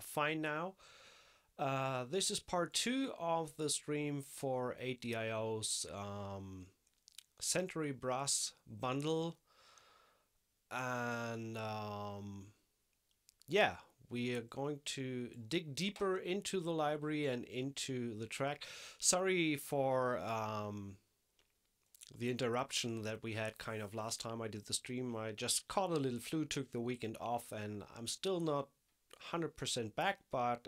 fine now. This is part 2 of the stream for 8DIO's Century Brass bundle. And yeah, we are going to dig deeper into the library and into the track. Sorry for the interruption that we had kind of last time I did the stream. I just caught a little flu, took the weekend off, and I'm still not 100% back, but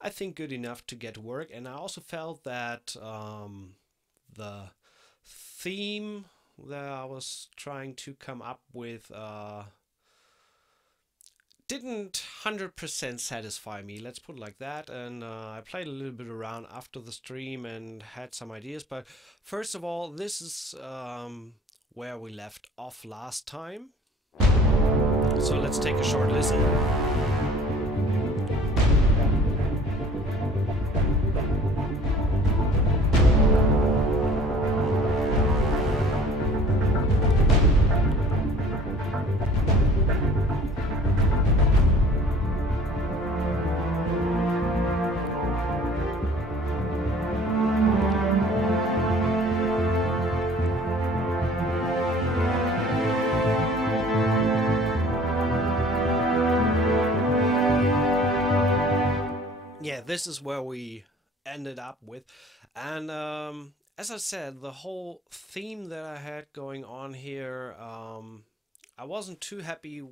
I think good enough to get to work. And I also felt that the theme that I was trying to come up with didn't 100% satisfy me, let's put it like that. And I played a little bit around after the stream and had some ideas. But first of all, this is where we left off last time. So let's take a short listen. Yeah, this is where we ended up with. And as I said, the whole theme that I had going on here, I wasn't too happy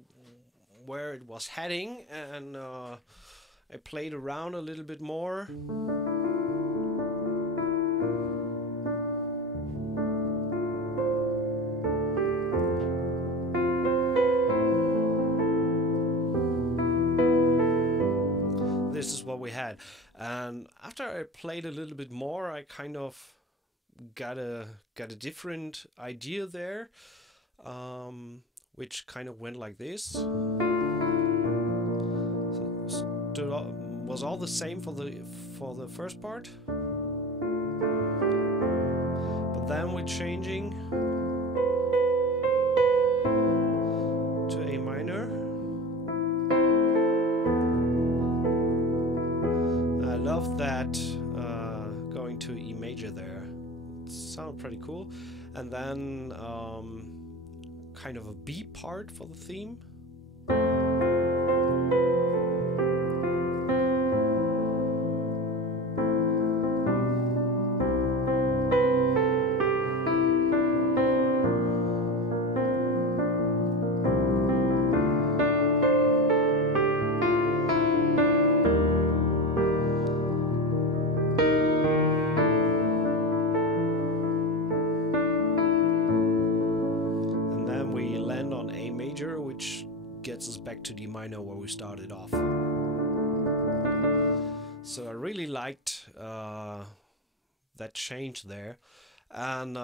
where it was heading, and I played around a little bit more. This is what we had, and after I played a little bit more, I kind of got a different idea there, which kind of went like this. So was all the same for the first part, but then we're changing to A minor. I love that going to E major there. It sounded pretty cool. And then kind of a B part for the theme. Which gets us back to D minor where we started off. So I really liked that change there. And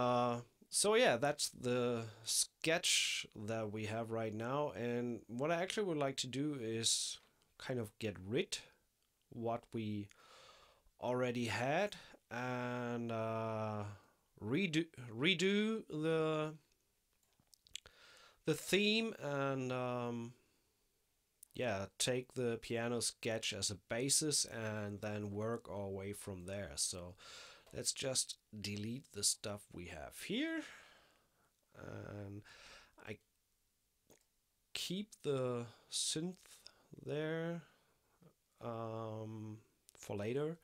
so yeah, that's the sketch that we have right now. And what I actually would like to do is kind of get rid what we already had and redo the theme, and yeah, take the piano sketch as a basis and then work our way from there. So let's just delete the stuff we have here, and I keep the synth there for later,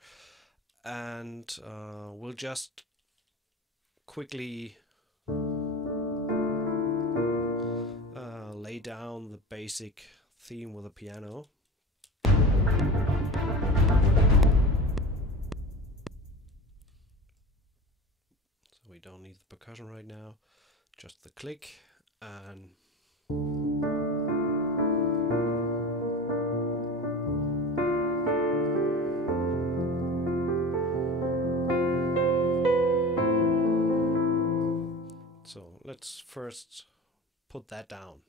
and we'll just quickly lay down the basic theme with a piano. So we don't need the percussion right now, just the click, and so let's first put that down.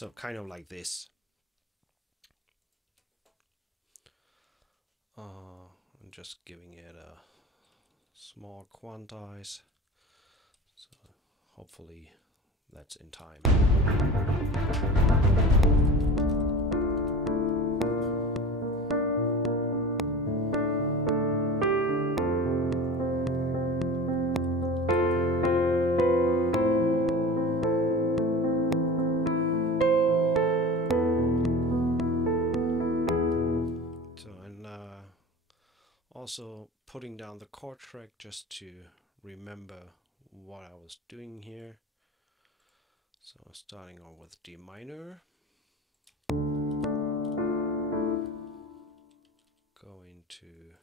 So kind of like this. I'm just giving it a small quantize. So hopefully that's in time. Also putting down the chord track just to remember what I was doing here. So starting on with D minor, going to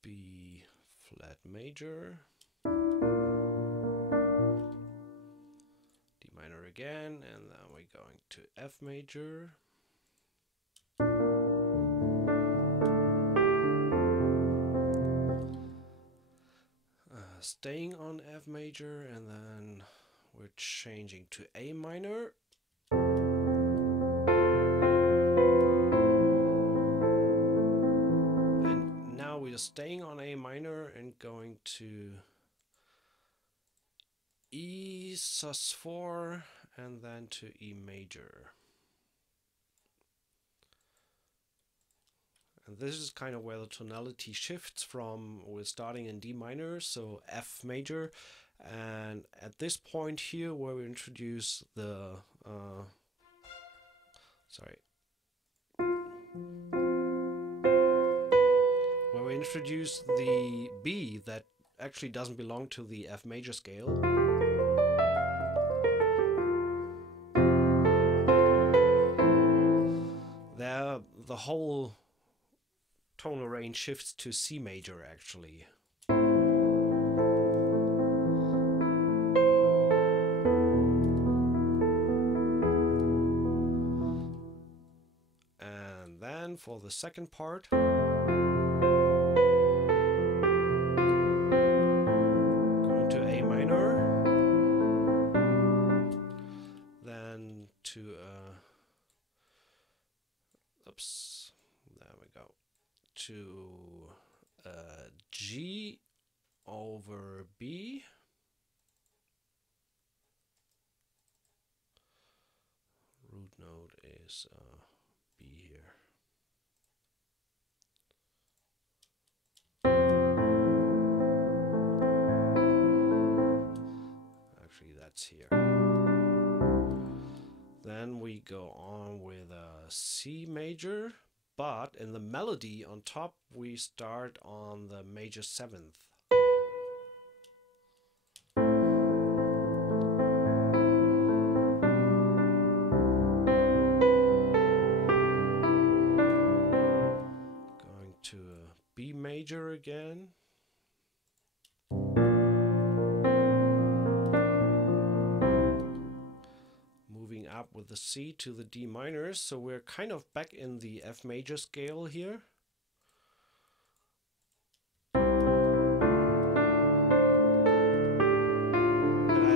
B flat major, D minor again, and then we're going to F major. Staying on F major, and then we're changing to A minor. And now we're staying on A minor and going to E sus4 and then to E major. And this is kind of where the tonality shifts from. We're starting in D minor, so F major, and at this point here where we introduce the where we introduce the B that actually doesn't belong to the F major scale. There, the whole tonal range shifts to C major actually. And then for the second part, going to A minor, then to oops, there we go, to G over B, root node is B here. Actually that's here. Then we go on with a C major, but in the melody on top we start on the major 7th. Going to a B major again. Moving up with the C to the D minor, so we're kind of back in the F major scale here. And I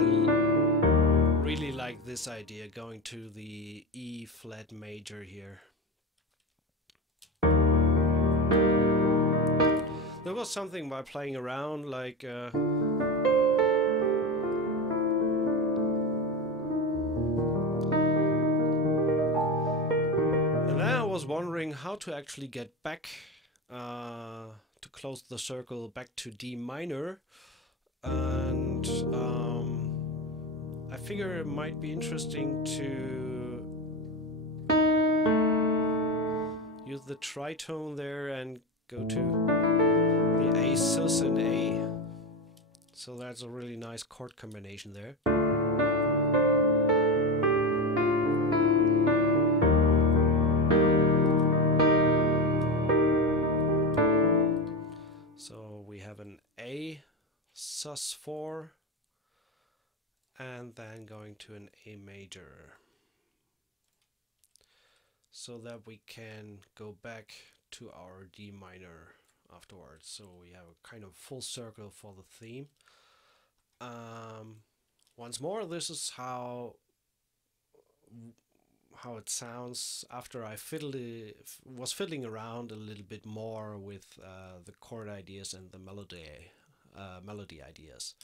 really like this idea, going to the E flat major here. There was something by playing around, like was wondering how to actually get back to close the circle back to D minor, and I figure it might be interesting to use the tritone there and go to the A sus and A. So that's a really nice chord combination there. An A sus4 and then going to an A major, so that we can go back to our D minor afterwards. So we have a kind of full circle for the theme. once more, this is how it sounds after I was fiddling around a little bit more with the chord ideas and the melody ideas.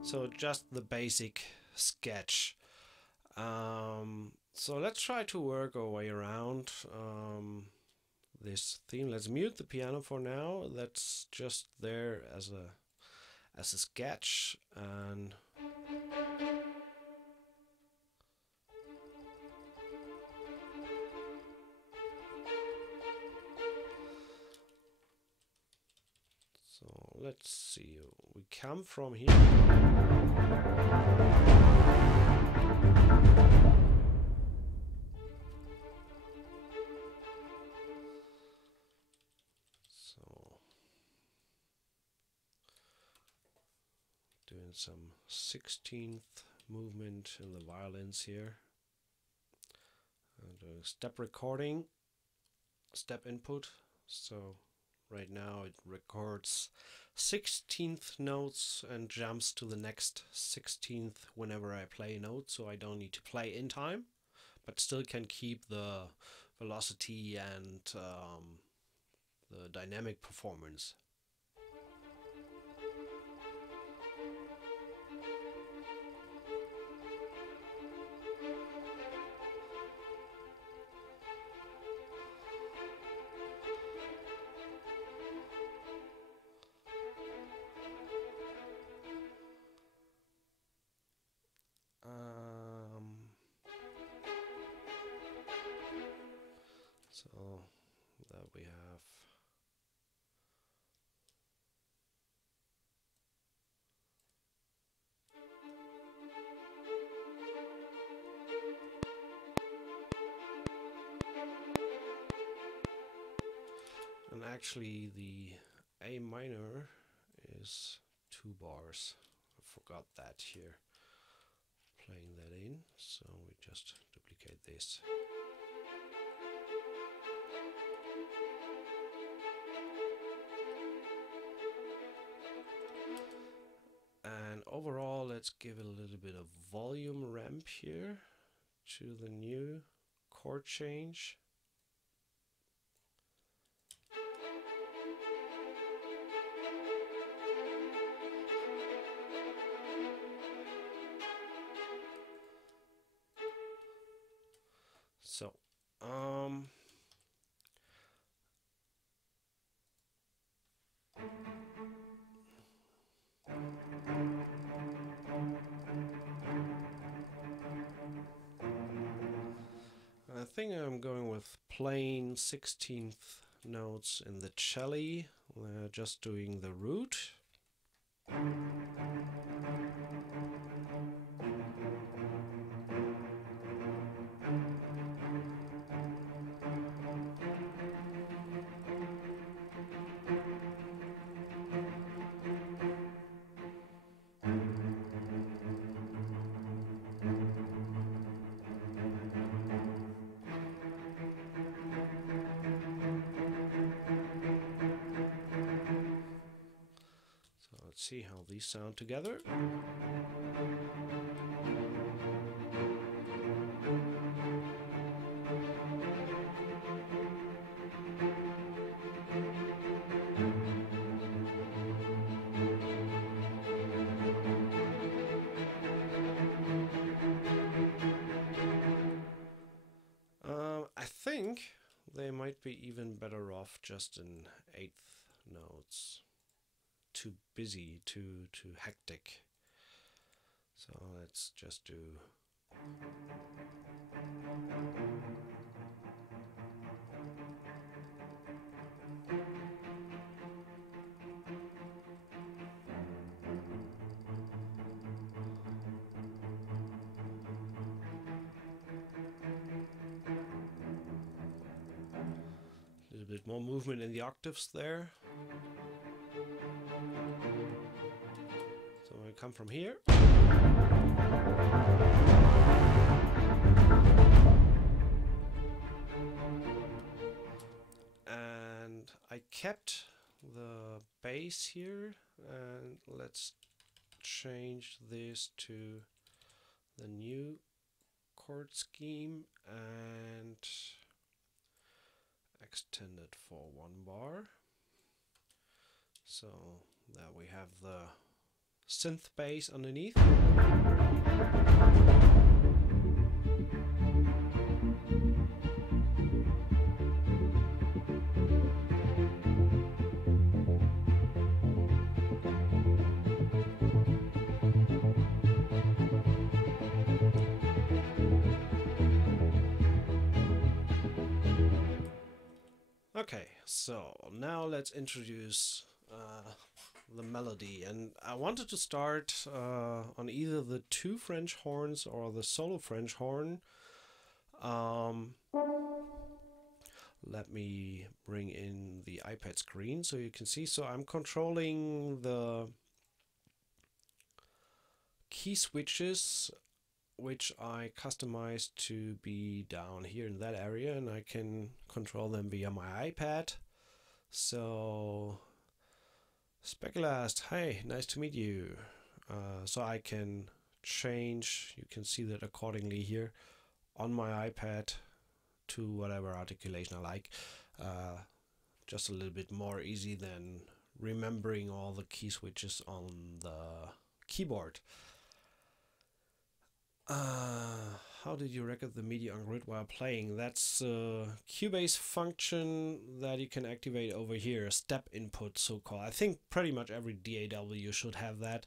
So just the basic sketch. So let's try to work our way around this theme. Let's mute the piano for now. That's just there as a sketch, and so let's see. We come from here. Doing some 16th movement in the violins here. Doing step recording, step input. So right now it records 16th notes and jumps to the next 16th whenever I play a note, so I don't need to play in time, but still can keep the velocity and the dynamic performance. So that we have and actually the A minor is 2 bars. I forgot that here, playing that in, so we just duplicate this. And overall, let's give it a little bit of volume ramp here to the new chord change. So, I think I'm going with plain 16th notes in the cello, just doing the root. Let's see how these sound together. be even better off just in eighth notes. Too busy, too hectic. So let's just do. A little bit more movement in the octaves there. So we come from here. And I kept the bass here, and let's change this to the new chord scheme and extend it for 1 bar. So that we have the synth bass underneath. Okay, so now let's introduce the melody, and I wanted to start on either the 2 French horns or the solo French horn. Let me bring in the iPad screen so you can see. So I'm controlling the key switches, which I customized to be down here in that area, and I can control them via my iPad. So Speculast, hi, nice to meet you. So I can change, you can see that accordingly here on my iPad to whatever articulation I like. Just a little bit more easy than remembering all the key switches on the keyboard. How did you record the MIDI on grid while playing? That's a Cubase function that you can activate over here, step input so-called. I think pretty much every DAW should have that.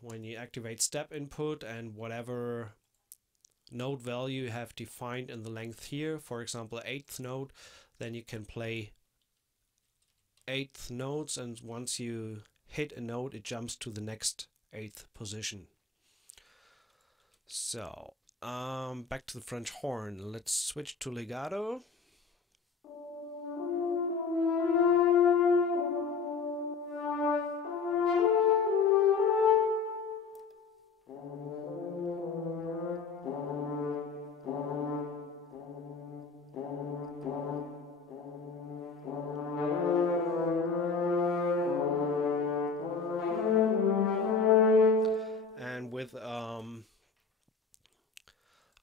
When you activate step input and whatever note value you have defined in the length here, for example 8th note, then you can play 8th notes, and once you hit a note it jumps to the next 8th position. So back to the French horn. Let's switch to legato. And with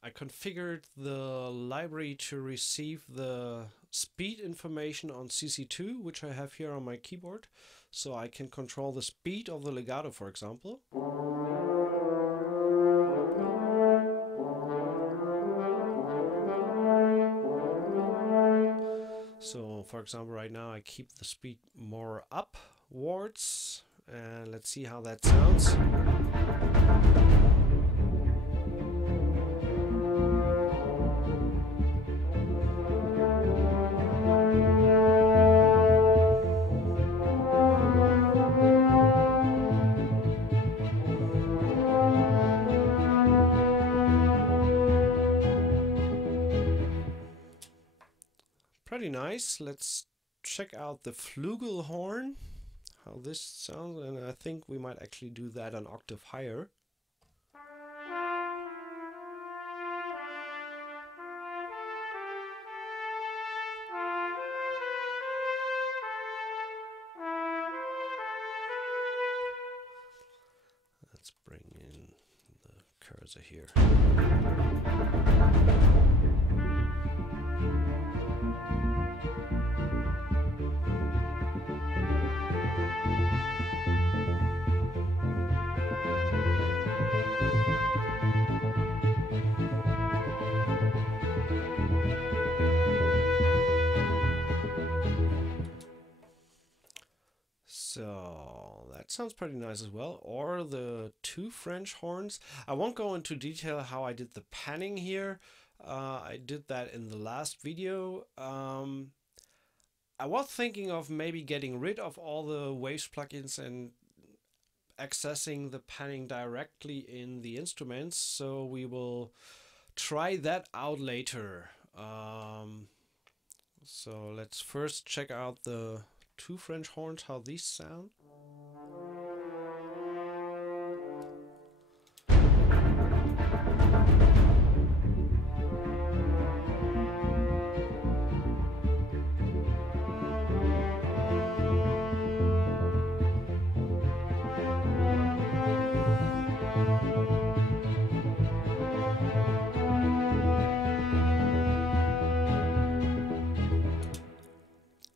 I configured the library to receive the speed information on CC2, which I have here on my keyboard, so I can control the speed of the legato, for example. So, for example, right now I keep the speed more upwards, and let's see how that sounds. Pretty nice. Let's check out the Flugelhorn, how this sounds, and I think we might actually do that an octave higher. Let's bring in the cursor here. So that sounds pretty nice as well. Or the two French horns. I won't go into detail how I did the panning here. I did that in the last video. I was thinking of maybe getting rid of all the Waves plugins and accessing the panning directly in the instruments. So we will try that out later. So let's first check out the two French horns, how these sound.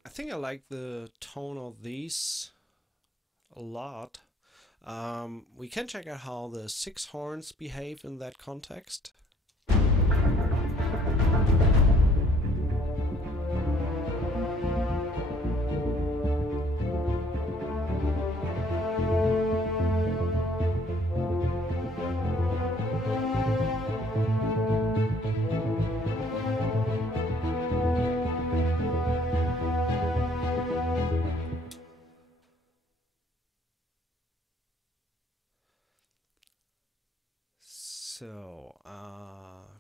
I think I like the tone of these a lot. We can check out how the six horns behave in that context. So,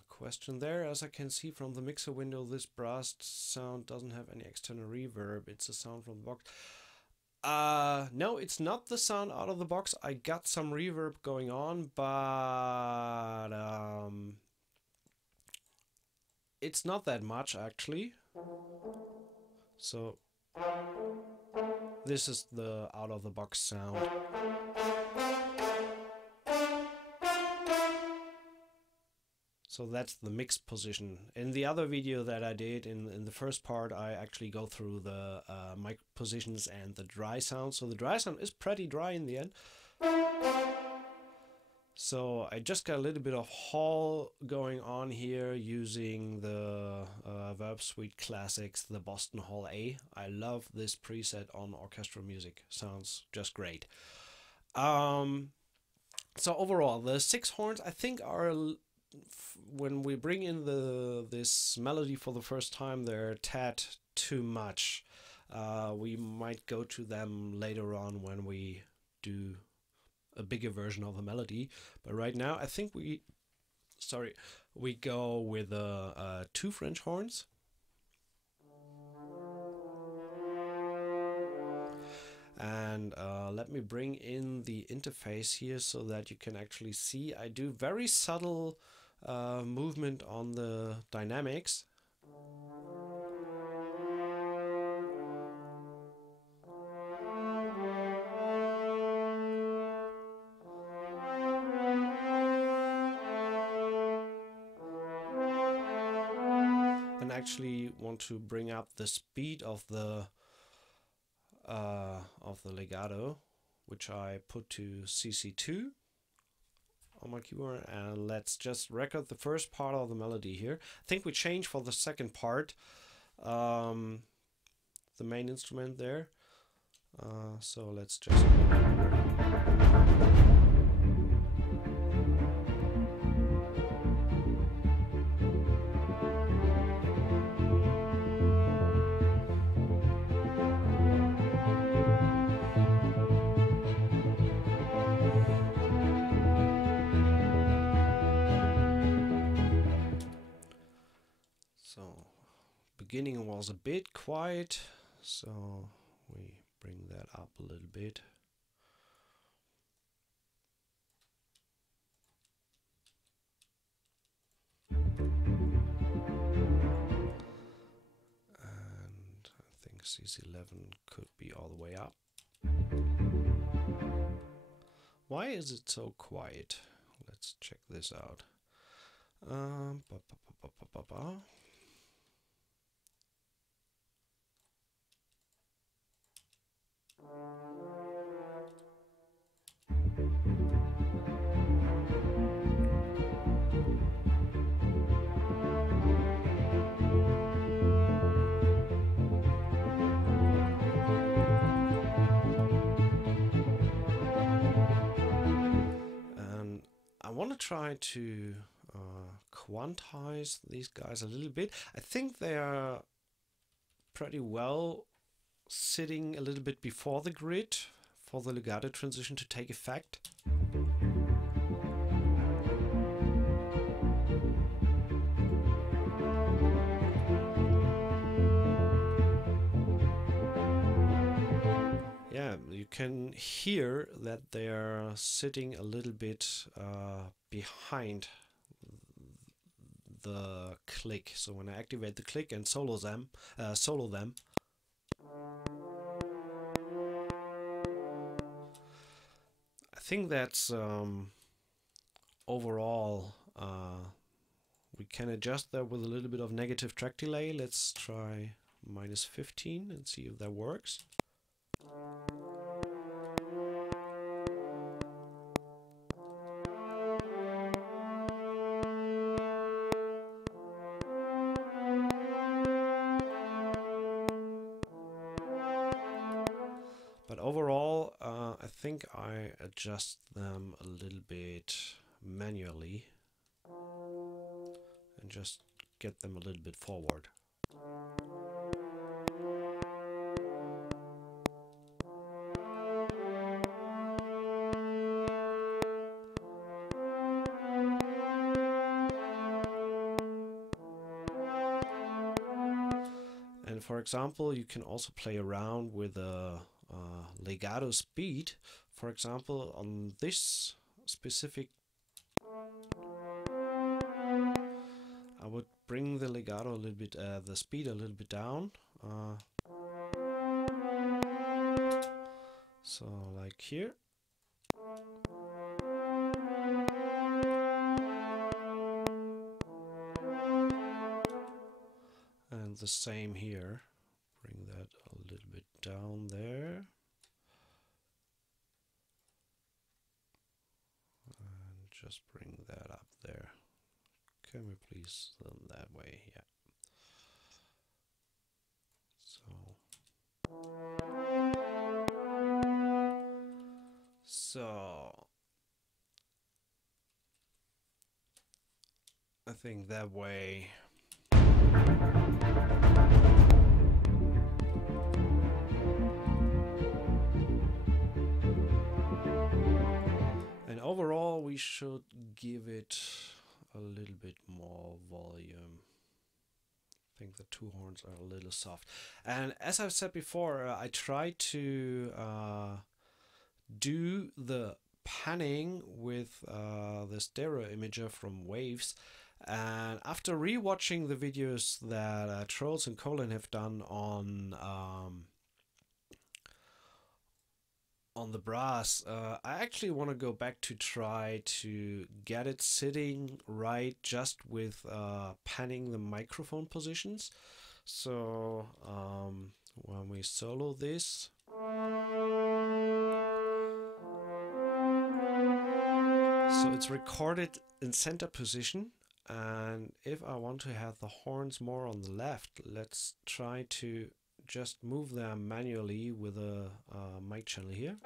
question there. As I can see from the mixer window, this brass sound doesn't have any external reverb. It's a sound from the box. No, it's not the sound out of the box. I got some reverb going on, but it's not that much actually. So this is the out of the box sound. So that's the mixed position. In the other video that I did, in the first part, I actually go through the mic positions and the dry sound. So the dry sound is pretty dry in the end. So I just got a little bit of hall going on here using the Verb Suite Classics, the Boston Hall A. I love this preset on orchestral music. Sounds just great. So overall, the six horns I think are, when we bring in this melody for the first time, they're a tad too much. We might go to them later on when we do a bigger version of the melody, but right now I think we go with two French horns. And let me bring in the interface here so that you can actually see I do very subtle movement on the dynamics. And actually want to bring up the speed of the legato, which I put to CC2 on my keyboard, and let's just record the first part of the melody here. I think we change for the second part the main instrument there. So let's just beginning was a bit quiet, so we bring that up a little bit. And I think CC11 could be all the way up. Why is it so quiet? Let's check this out. to try to quantize these guys a little bit. I think they are pretty well sitting a little bit before the grid for the legato transition to take effect. Yeah, you can hear that they're sitting a little bit behind the click. So when I activate the click and solo them, I think that's overall. We can adjust that with a little bit of negative track delay. Let's try -15 and see if that works. But overall, I think I adjust them a little bit manually and just get them a little bit forward. And for example, you can also play around with a legato speed. For example, on this specific, I would bring the legato a little bit, the speed a little bit down. So like here. And the same here. Bring that a little bit down there. And just bring that up there. Can we please that way? Yeah. So I think that way. And overall, we should give it a little bit more volume. I think the two horns are a little soft. And as I've said before, I tried to do the panning with the stereo imager from Waves. And after rewatching the videos that Trollz and Colin have done on the brass, I actually want to go back to try to get it sitting right just with panning the microphone positions. So when we solo this, so it's recorded in center position. And if I want to have the horns more on the left, let's try to just move them manually with a mic channel here.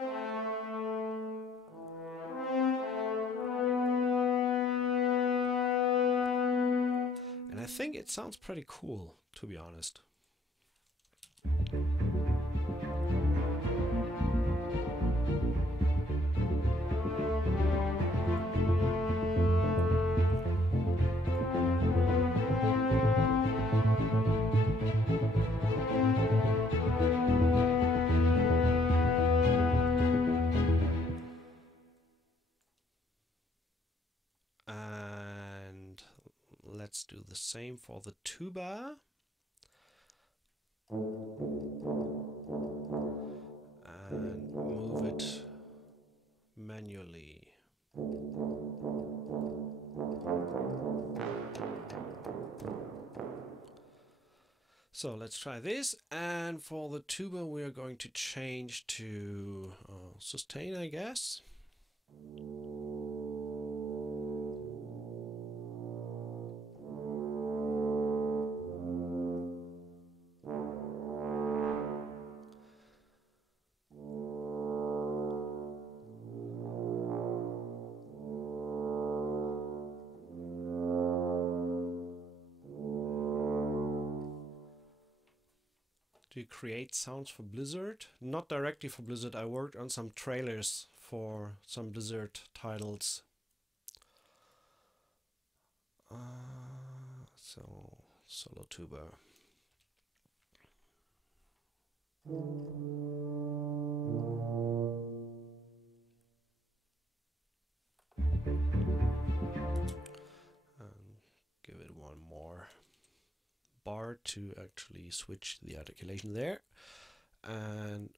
And I think it sounds pretty cool, to be honest. Let's do the same for the tuba. And move it manually. So let's try this. And for the tuba, we are going to change to sustain, I guess. to create sounds for Blizzard. Not directly for Blizzard, I worked on some trailers for some Blizzard titles. So, solo tuba. And give it one more bar to actually switch the articulation there. And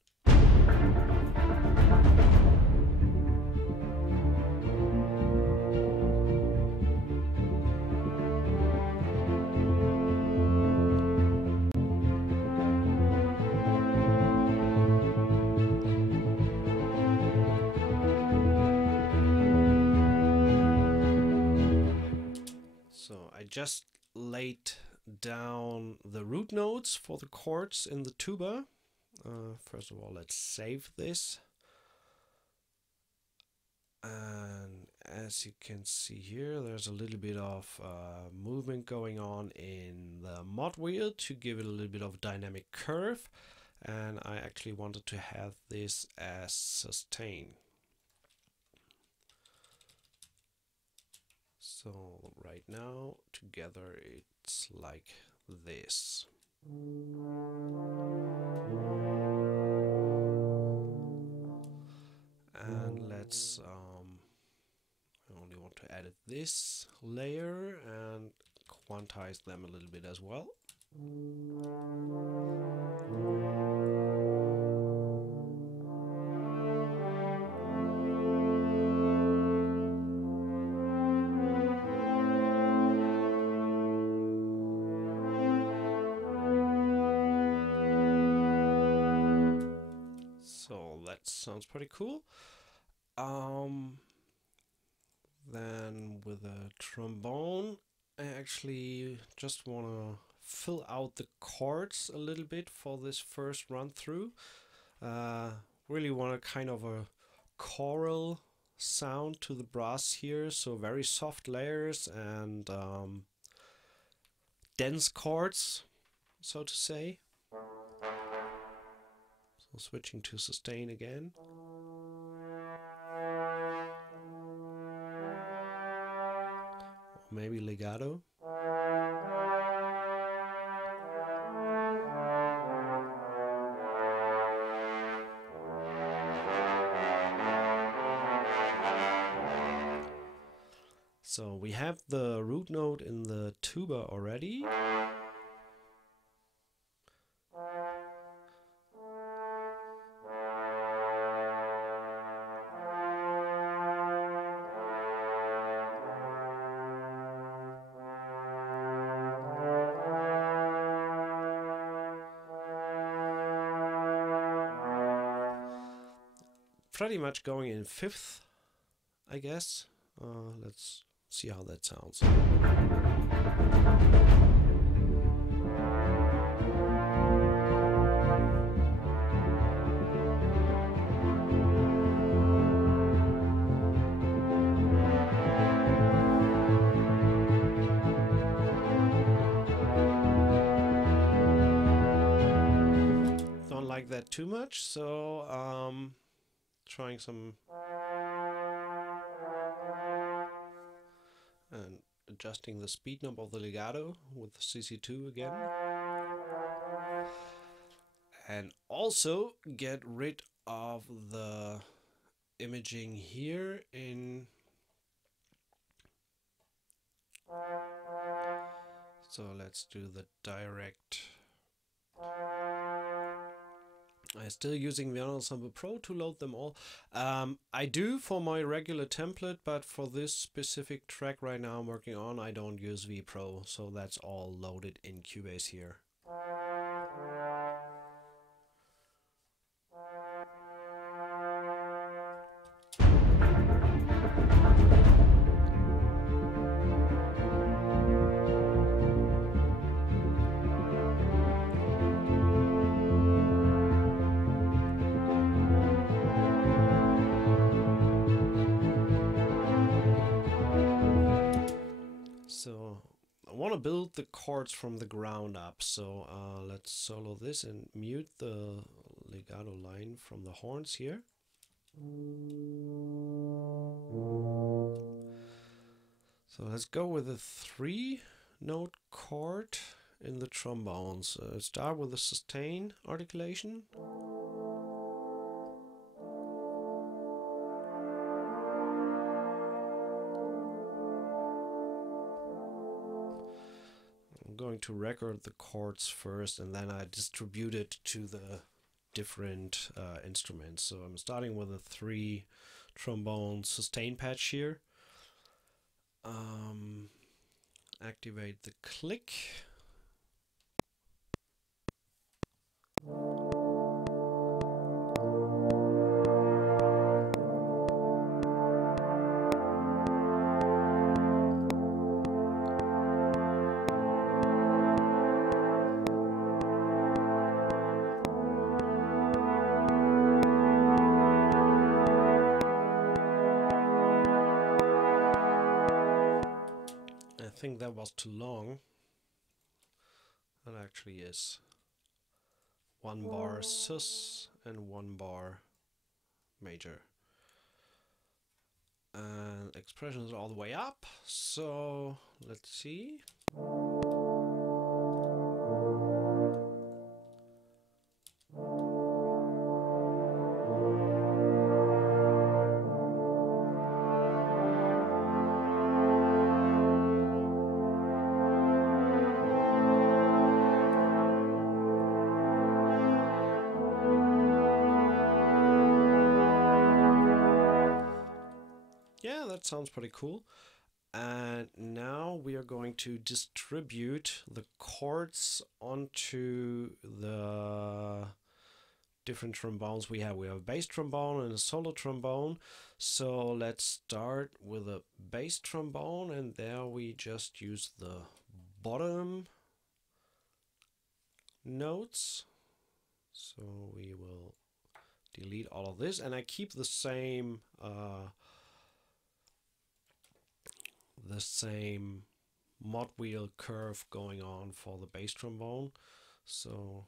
I just laid down the root notes for the chords in the tuba. First of all, let's save this. And as you can see here, there's a little bit of movement going on in the mod wheel to give it a little bit of dynamic curve. And I actually wanted to have this as sustain. So right now, together it's like this. And let's, I only want to edit this layer and quantize them a little bit as well. Sounds pretty cool. Then with a trombone, I actually just want to fill out the chords a little bit for this first run through. Really want a kind of a choral sound to the brass here, so very soft layers and dense chords, so to say. So switching to sustain again. Or maybe legato. So we have the root note in the tuba already. Pretty much going in fifth, I guess. Let's see how that sounds. Don't like that too much, so trying some and adjusting the speed knob of the legato with CC2 again, and also get rid of the imaging here in, so let's do the direct. I'm still using the Ensemble Pro to load them all. I do for my regular template, but for this specific track right now I'm working on, I don't use vPro, so that's all loaded in Cubase here. want to build the chords from the ground up, so let's solo this and mute the legato line from the horns here. So let's go with a 3-note chord in the trombones. Start with the sustain articulation. I'm going to record the chords first and then I distribute it to the different instruments. So I'm starting with a 3-trombone sustain patch here. Activate the click. I think that was too long. That actually is 1 bar sus and 1 bar major. And expressions all the way up. So let's see. Yeah, that sounds pretty cool. And now we are going to distribute the chords onto the different trombones we have. We have a bass trombone and a solo trombone. So let's start with a bass trombone, and there we just use the bottom notes. So we will delete all of this, and I keep the same mod wheel curve going on for the bass trombone. So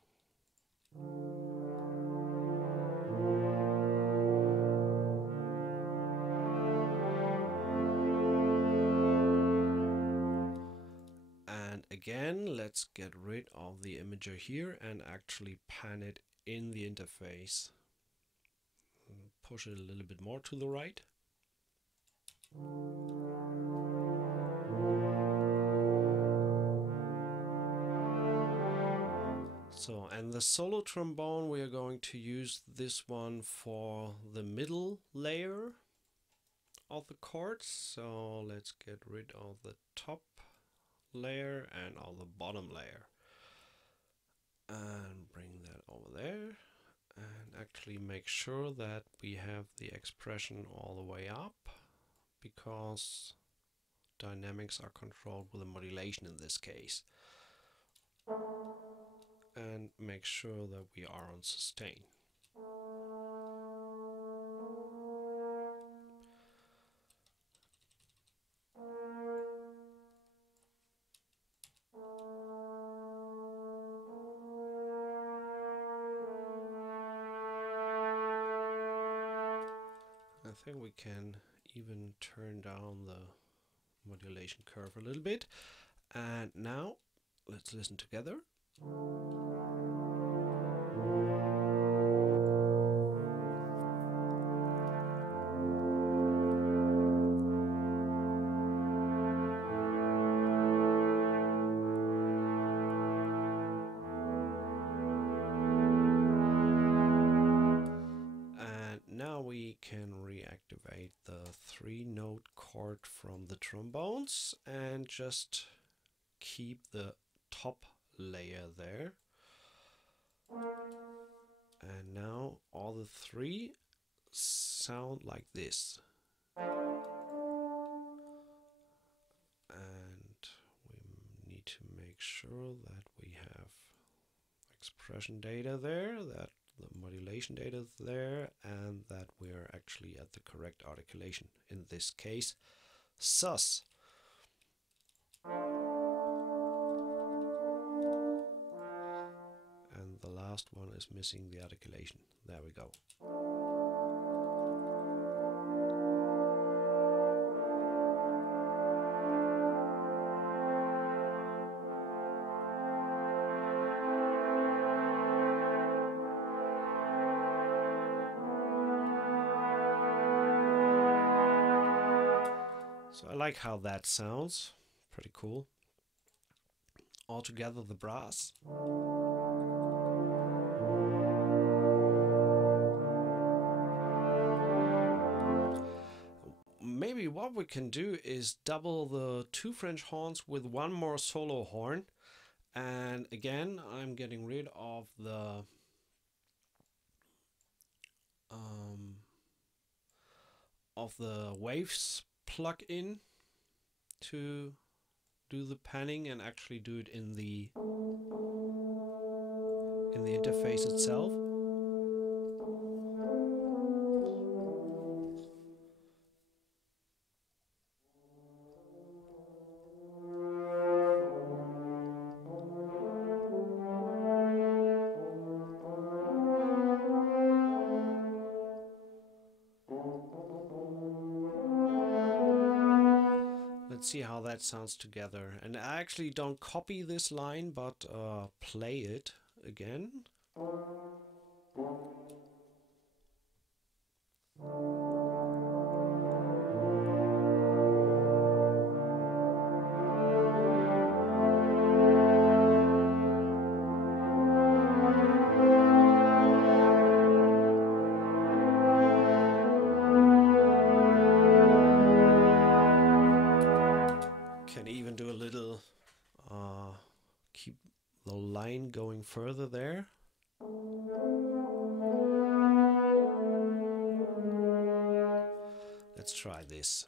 and again, let's get rid of the imager here and actually pan it in the interface. Push it a little bit more to the right. So, and the solo trombone, we are going to use this one for the middle layer of the chords. So let's get rid of the top layer and of the bottom layer. And bring that over there. And actually make sure that we have the expression all the way up, because dynamics are controlled with a modulation in this case. And make sure that we are on sustain. I think we can even turn down the modulation curve a little bit. And now let's listen together. We can reactivate the 3-note chord from the trombones and just keep the top layer there. And now all the 3 sound like this. And we need to make sure that we have expression data there, that the modulation data is there, and that we're actually at the correct articulation. In this case, sus. and the last one is missing the articulation. There we go. So I like how that sounds, pretty cool. Altogether the brass. Maybe what we can do is double the 2 French horns with 1 more solo horn, and again I'm getting rid of the waves plug-in to do the panning and actually do it in the interface itself. Let's see how that sounds together. And I actually don't copy this line, but play it again. Can even do a little, keep the line going further there. Let's try this.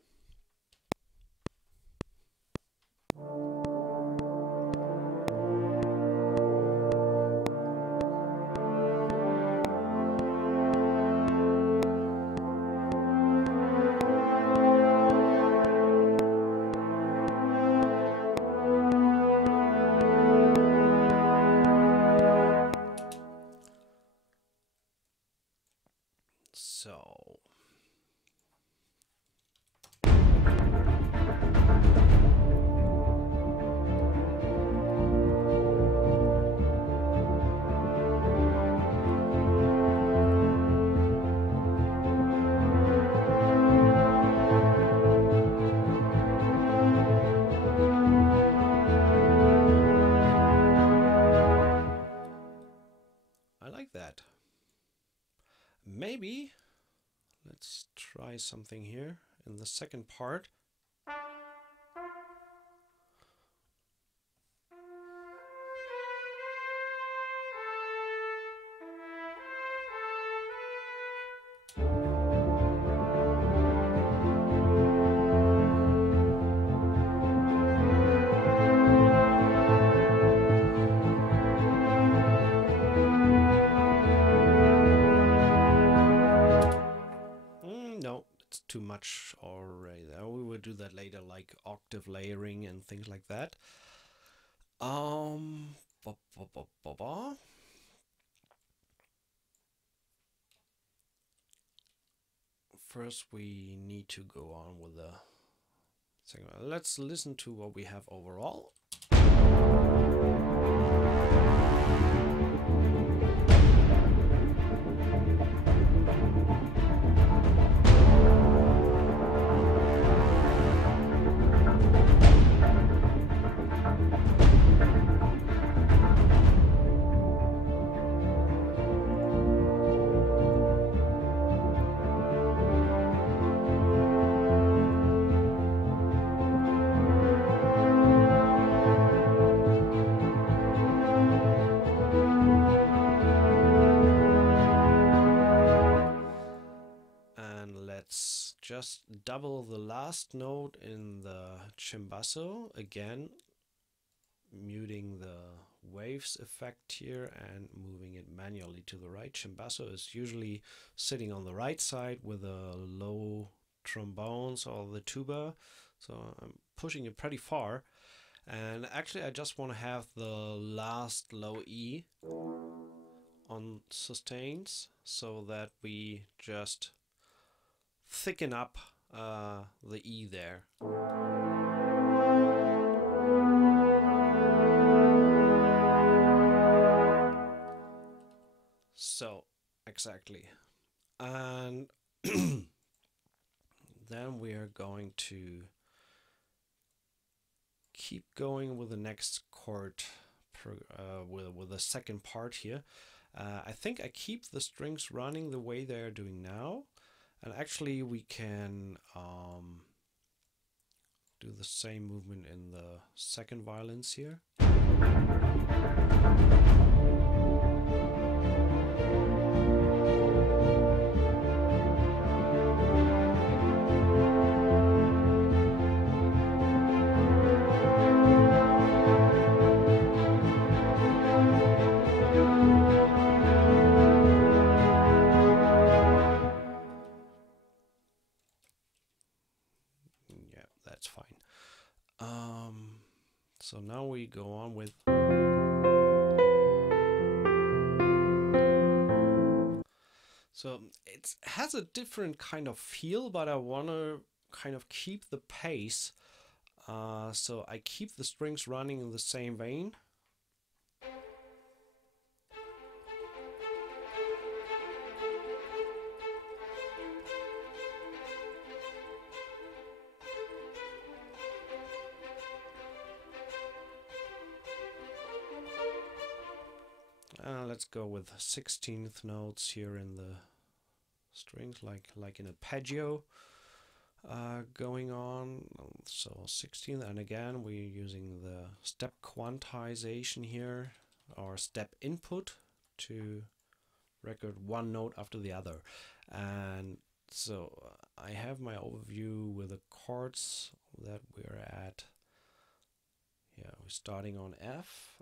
So I like that. Maybe let's try something here in the second part. No, it's too much already there. We will do that later, like octave layering and things like that. First we need to go on with the second one. Let's listen to what we have overall. Just double the last note in the cimbasso, again muting the waves effect here and moving it manually to the right. Cimbasso is usually sitting on the right side with the low trombones or the tuba, so I'm pushing it pretty far. And actually I just want to have the last low E on sustains so that we just thicken up the E there. So, exactly. And then we are going to keep going with the next chord with the second part here. I think I keep the strings running the way they are doing now, and actually we can do the same movement in the second violins here. That's fine. So now we go on with so it has a different kind of feel, but I want to kind of keep the pace. So I keep the strings running in the same vein. Let's go with 16th notes here in the strings, like in a arpeggio going on. So 16th, and again we're using the step quantization here, or step input, to record one note after the other. And so I have my overview with the chords that we're at. Yeah, we're starting on F.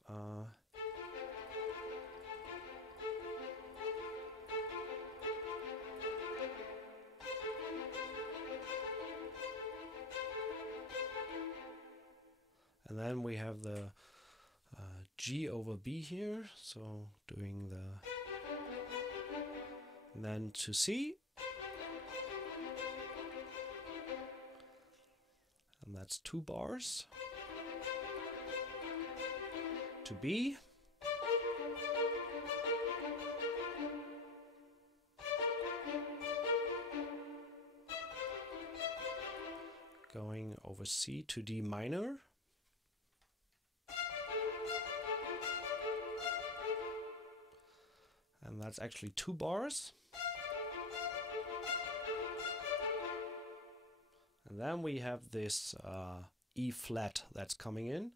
And then we have the G over B here, so doing the, and then to C, and that's 2 bars, to B, going over C to D minor, and that's actually 2 bars. And then we have this E flat that's coming in.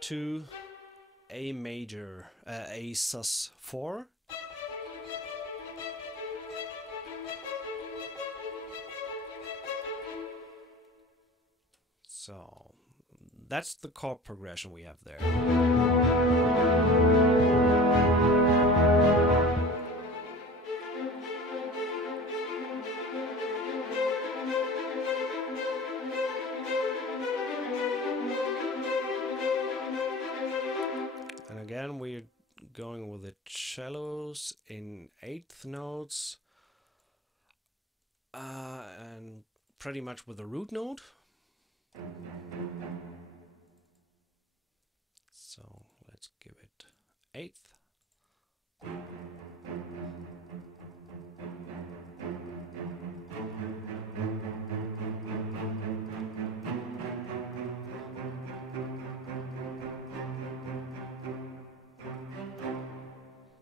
To A major, A sus4. So that's the chord progression we have there. And again, we're going with the cellos in 8th notes, and pretty much with the root note. So let's give it 8th.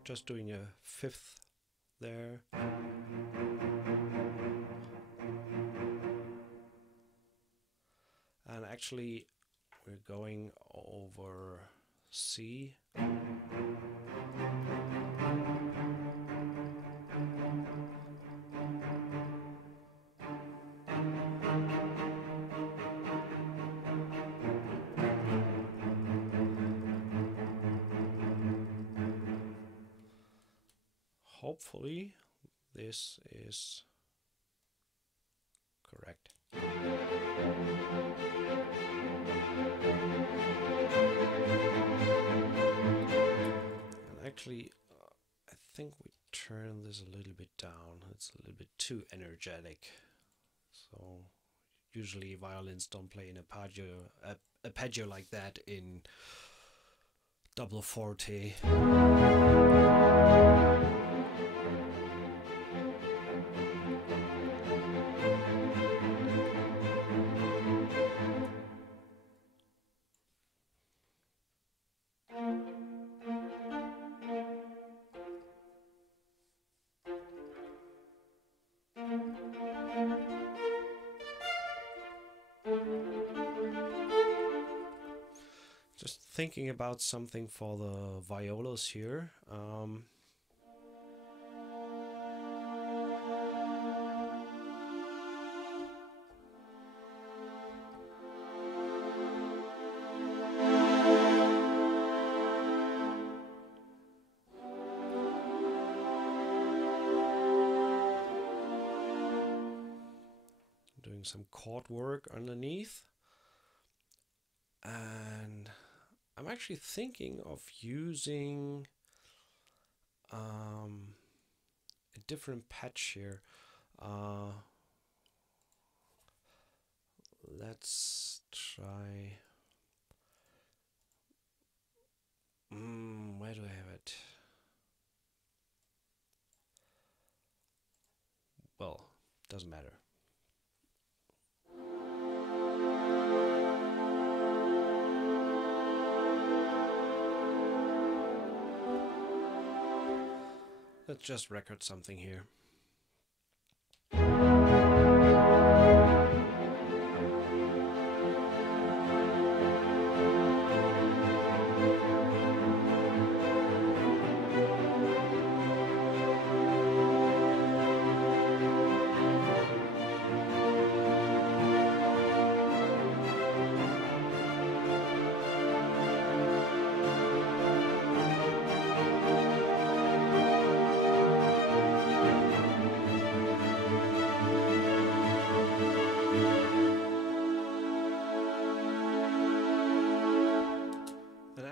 Just doing a 5th there. And actually we're going over C. Hopefully this is correct. think we turn this a little bit down. It's a little bit too energetic. So usually violins don't play an arpeggio like that in double forte. Just thinking about something for the violas here. Doing some chord work underneath. And I'm actually thinking of using a different patch here. Let's try. Where do I have it? Well, doesn't matter. Let's just record something here.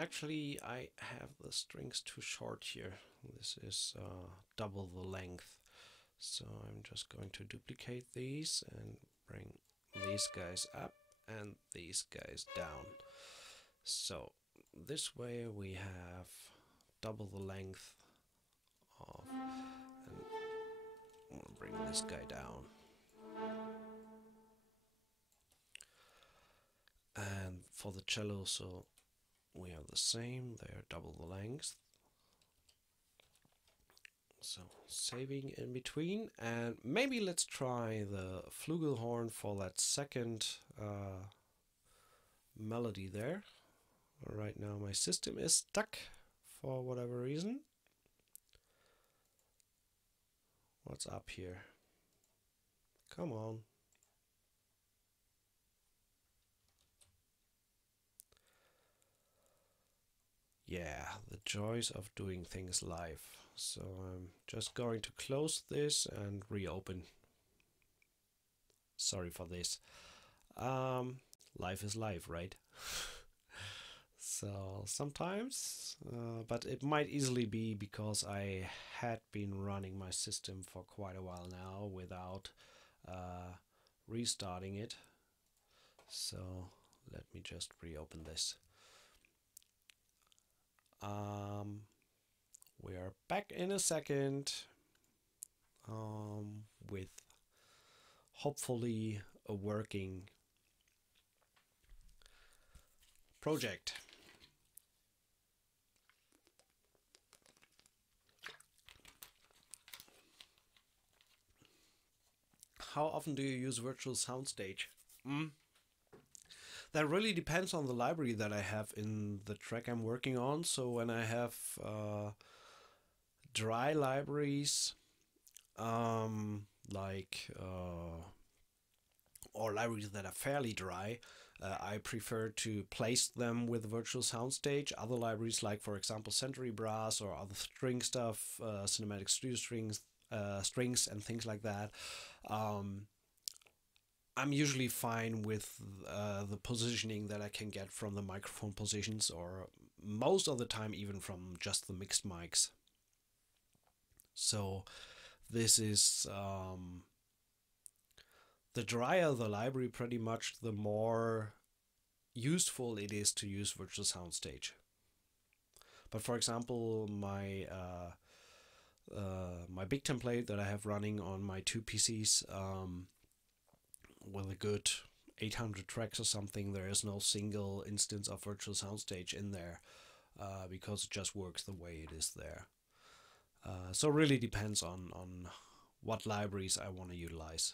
Actually, I have the strings too short here. This is double the length. So I'm just going to duplicate these and bring these guys up and these guys down. So this way we have double the length of, and we'll bring this guy down. And for the cello, so we have the same, they're double the length. So saving in between, and maybe let's try the Flugelhorn for that second melody there. Right now my system is stuck for whatever reason. What's up here? Come on. Yeah, the joys of doing things live. So I'm just going to close this and reopen. Sorry for this. Life is life, right? So sometimes, but it might easily be because I had been running my system for quite a while now without restarting it. So let me just reopen this. We are back in a second with hopefully a working project. How often do you use virtual soundstage? That really depends on the library that I have in the track I'm working on. So when I have dry libraries, or libraries that are fairly dry, I prefer to place them with virtual soundstage. Other libraries, like for example Century Brass or other string stuff, Cinematic Studio strings and things like that, I'm usually fine with the positioning that I can get from the microphone positions, or most of the time even from just the mixed mics. So this is the drier the library, pretty much the more useful it is to use Virtual Soundstage. But for example, my big template that I have running on my two PCs with a good 800 tracks or something, there is no single instance of Virtual Soundstage in there because it just works the way it is there. So it really depends on what libraries I want to utilize.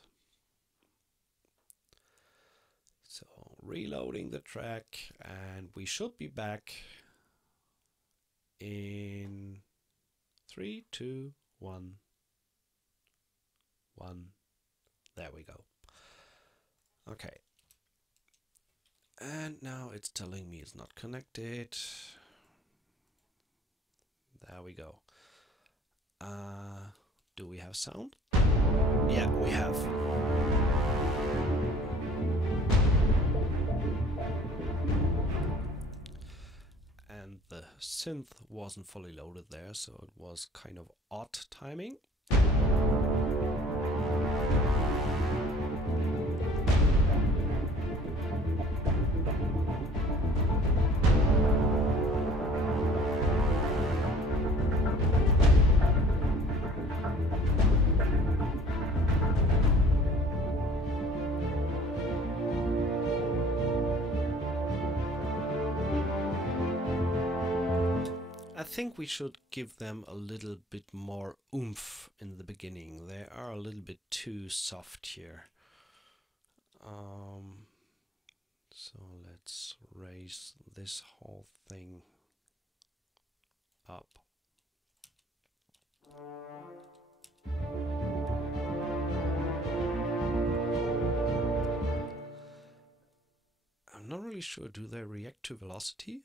So reloading the track, and we should be back in 3, 2, 1, 1. There we go. Okay. And now it's telling me it's not connected. There we go. Do we have sound? Yeah, we have. And the synth wasn't fully loaded there, so it was kind of odd timing. I think we should give them a little bit more oomph in the beginning. They are a little bit too soft here. So let's raise this whole thing up. I'm not really sure, do they react to velocity?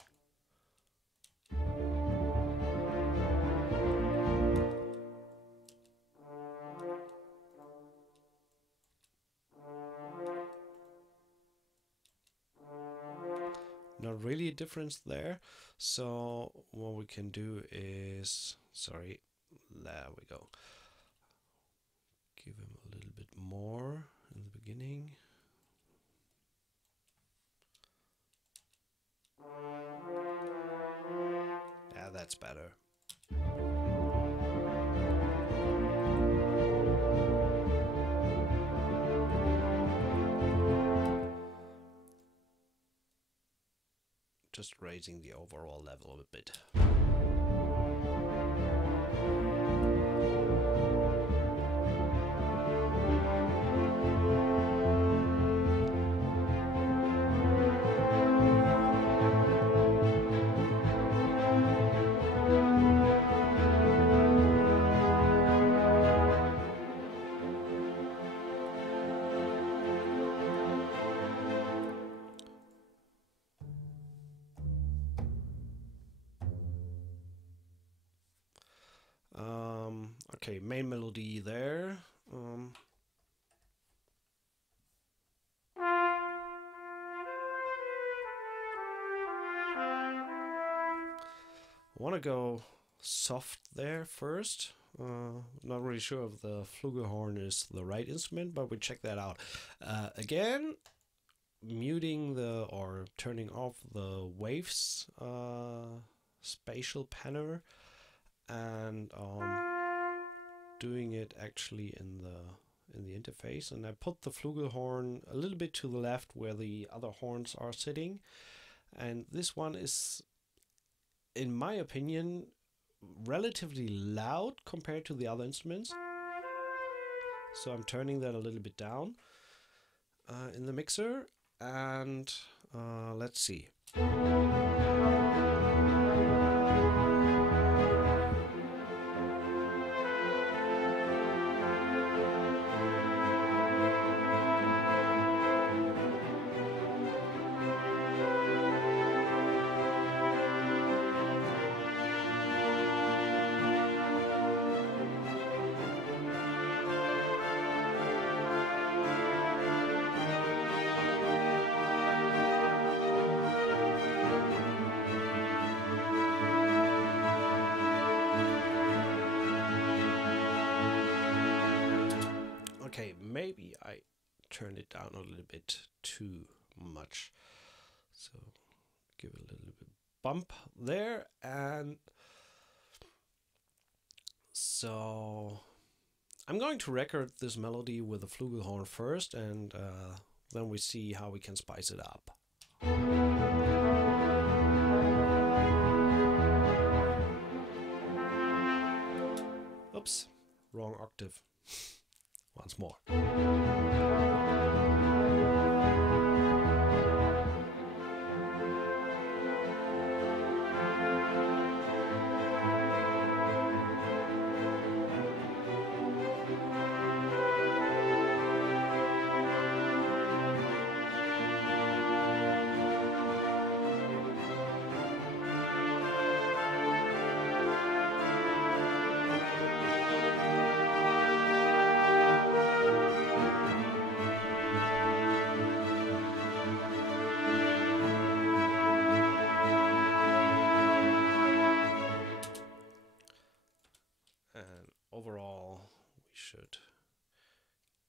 Not really a difference there. So what we can do is, sorry, there we go. Give him a little bit more in the beginning. Yeah, that's better. Just raising the overall level a bit. Okay, main melody there. I want to go soft there first. Not really sure if the Flugelhorn is the right instrument, but we check that out. Again, muting the or turning off the waves spatial panner, and doing it actually in the interface, and I put the Flugelhorn a little bit to the left where the other horns are sitting, and this one is, in my opinion, relatively loud compared to the other instruments, so I'm turning that a little bit down in the mixer, and let's see. turned it down a little bit too much. So give it a little bit bump there, and so I'm going to record this melody with the flugelhorn first, and then we see how we can spice it up. Oops, wrong octave. Once more. Overall, we should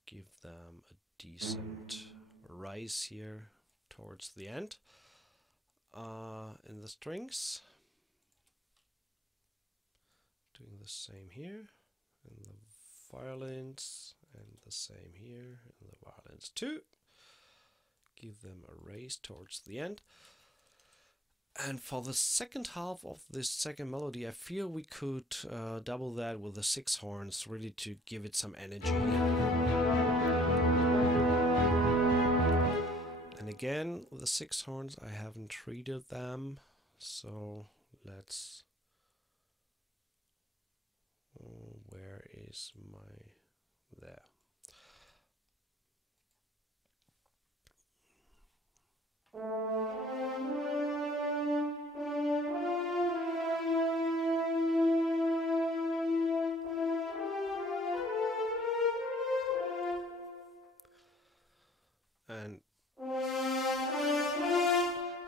give them a decent rise here towards the end in the strings. Doing the same here in the violins, and the same here in the violins too. Give them a raise towards the end. And for the second half of this second melody, I feel we could double that with the 6 horns, really to give it some energy. And again, with the 6 horns, I haven't treated them, so let's... where is my... there. And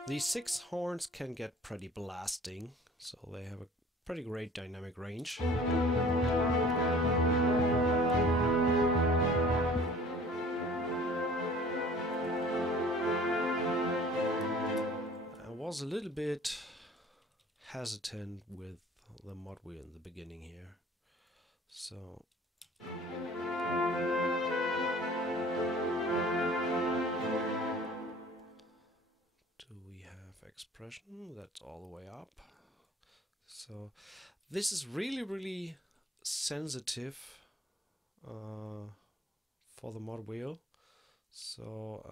these 6 horns can get pretty blasting, so they have a pretty great dynamic range. I was a little bit hesitant with the mod wheel in the beginning here, so do we have expression? That's all the way up. So this is really sensitive for the mod wheel. So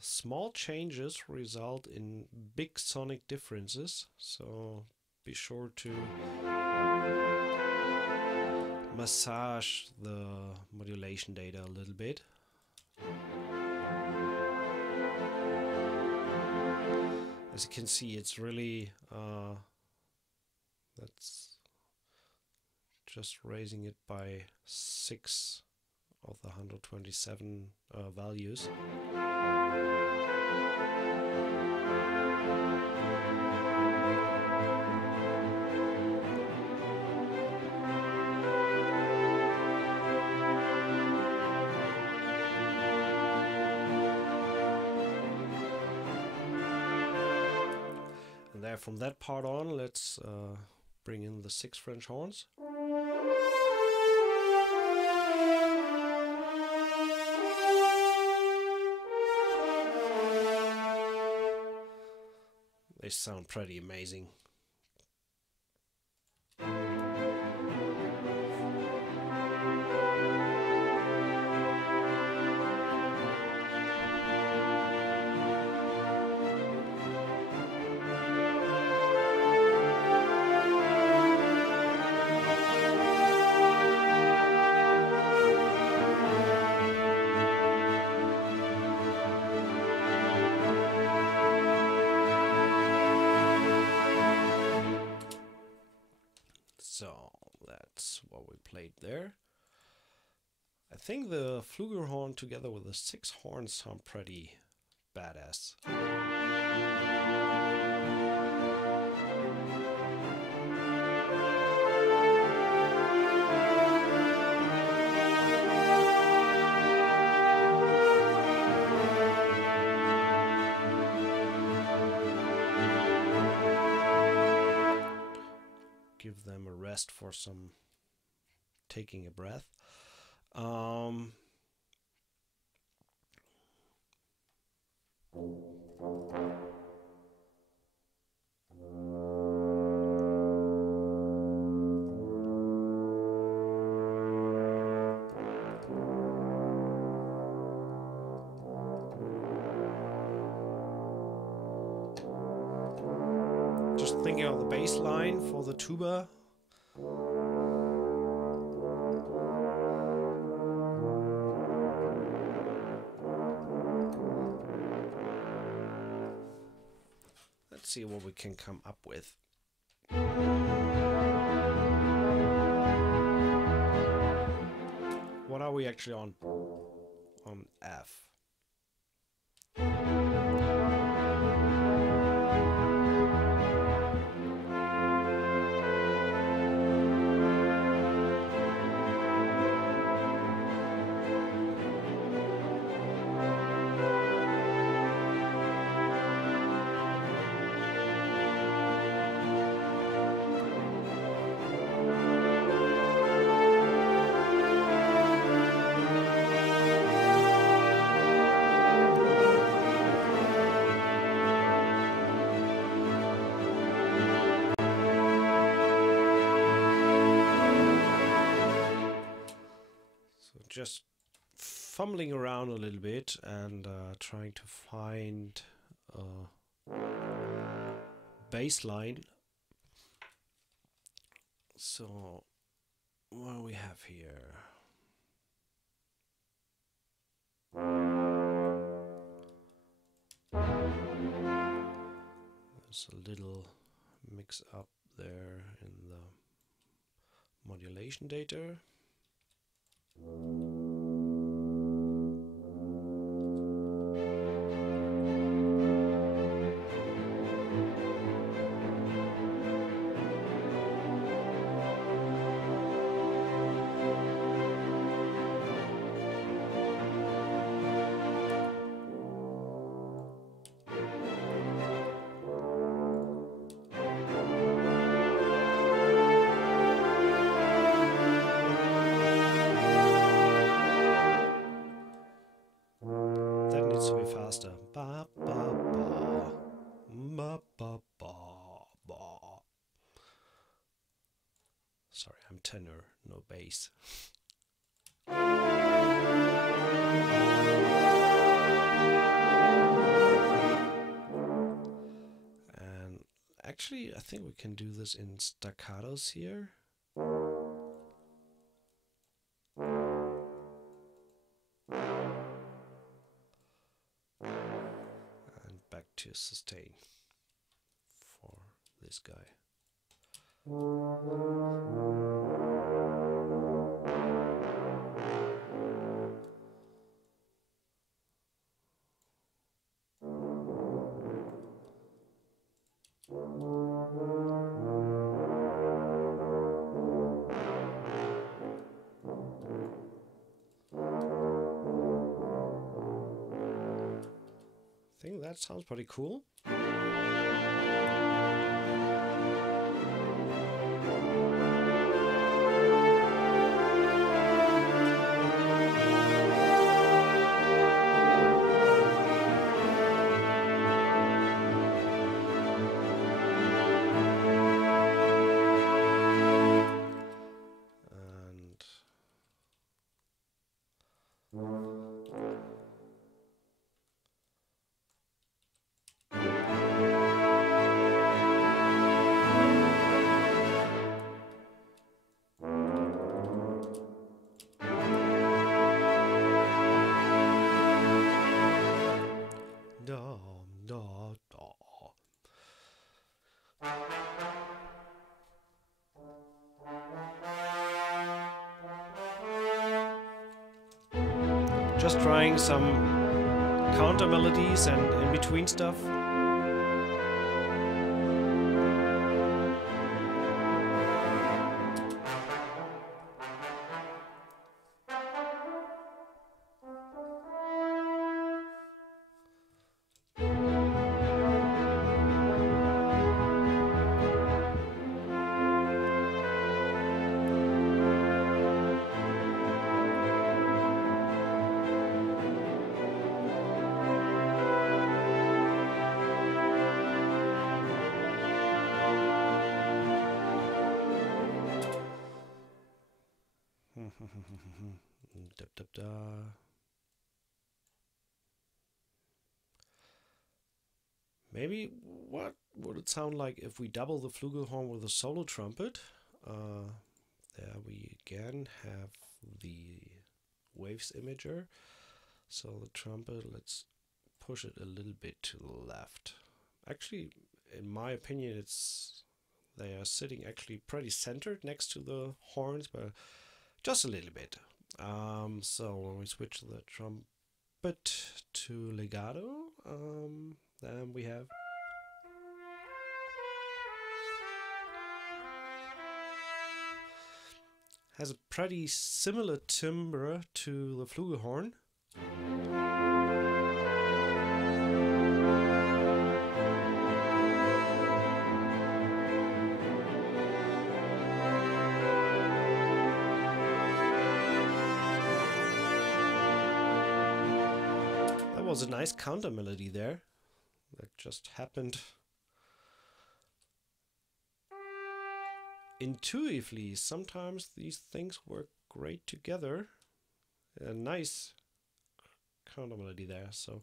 small changes result in big sonic differences. So be sure to massage the modulation data a little bit. As you can see, it's really that's just raising it by 6 of the 127 values. And there, from that part on, let's bring in the 6 French horns. They sound pretty amazing. So that's what we played there. I think the Flugelhorn together with the 6 horns sound pretty badass. rest for some taking a breath. Just thinking of the bass line for the tuba. Let's see what we can come up with. What are we actually on? On F. Just fumbling around a little bit and trying to find a bass line. So what do we have here? There's a little mix up there in the modulation data. Faster. Ba, ba, ba. Ba, ba, ba, ba. Sorry, I'm tenor, no bass. And actually, I think we can do this in staccatos here. To sustain for this guy. I think that sounds pretty cool. Just trying some counter melodies and in between stuff. maybe what would it sound like if we double the Flugelhorn with a solo trumpet? There we again have the waves imager. So the trumpet, let's push it a little bit to the left. Actually, in my opinion, they are sitting actually pretty centered next to the horns, but just a little bit. So when we switch the trumpet to legato, then we have has a pretty similar timbre to the Flugelhorn. That was a nice counter melody there. That just happened intuitively. Sometimes these things work great together. A nice counter melody there. So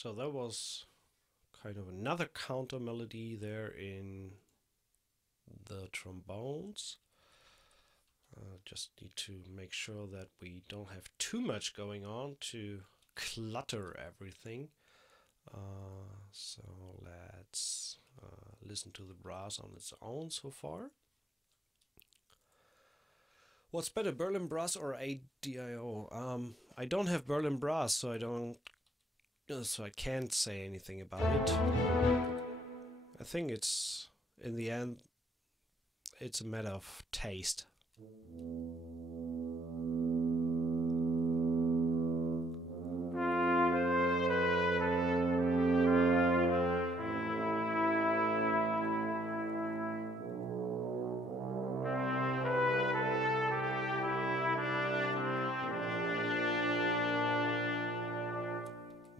So that was kind of another counter melody there in the trombones. Just need to make sure that we don't have too much going on to clutter everything. So let's listen to the brass on its own so far. What's better, Berlin brass or ADIO? I don't have Berlin brass, so I can't say anything about it. I think it's, in the end, it's a matter of taste.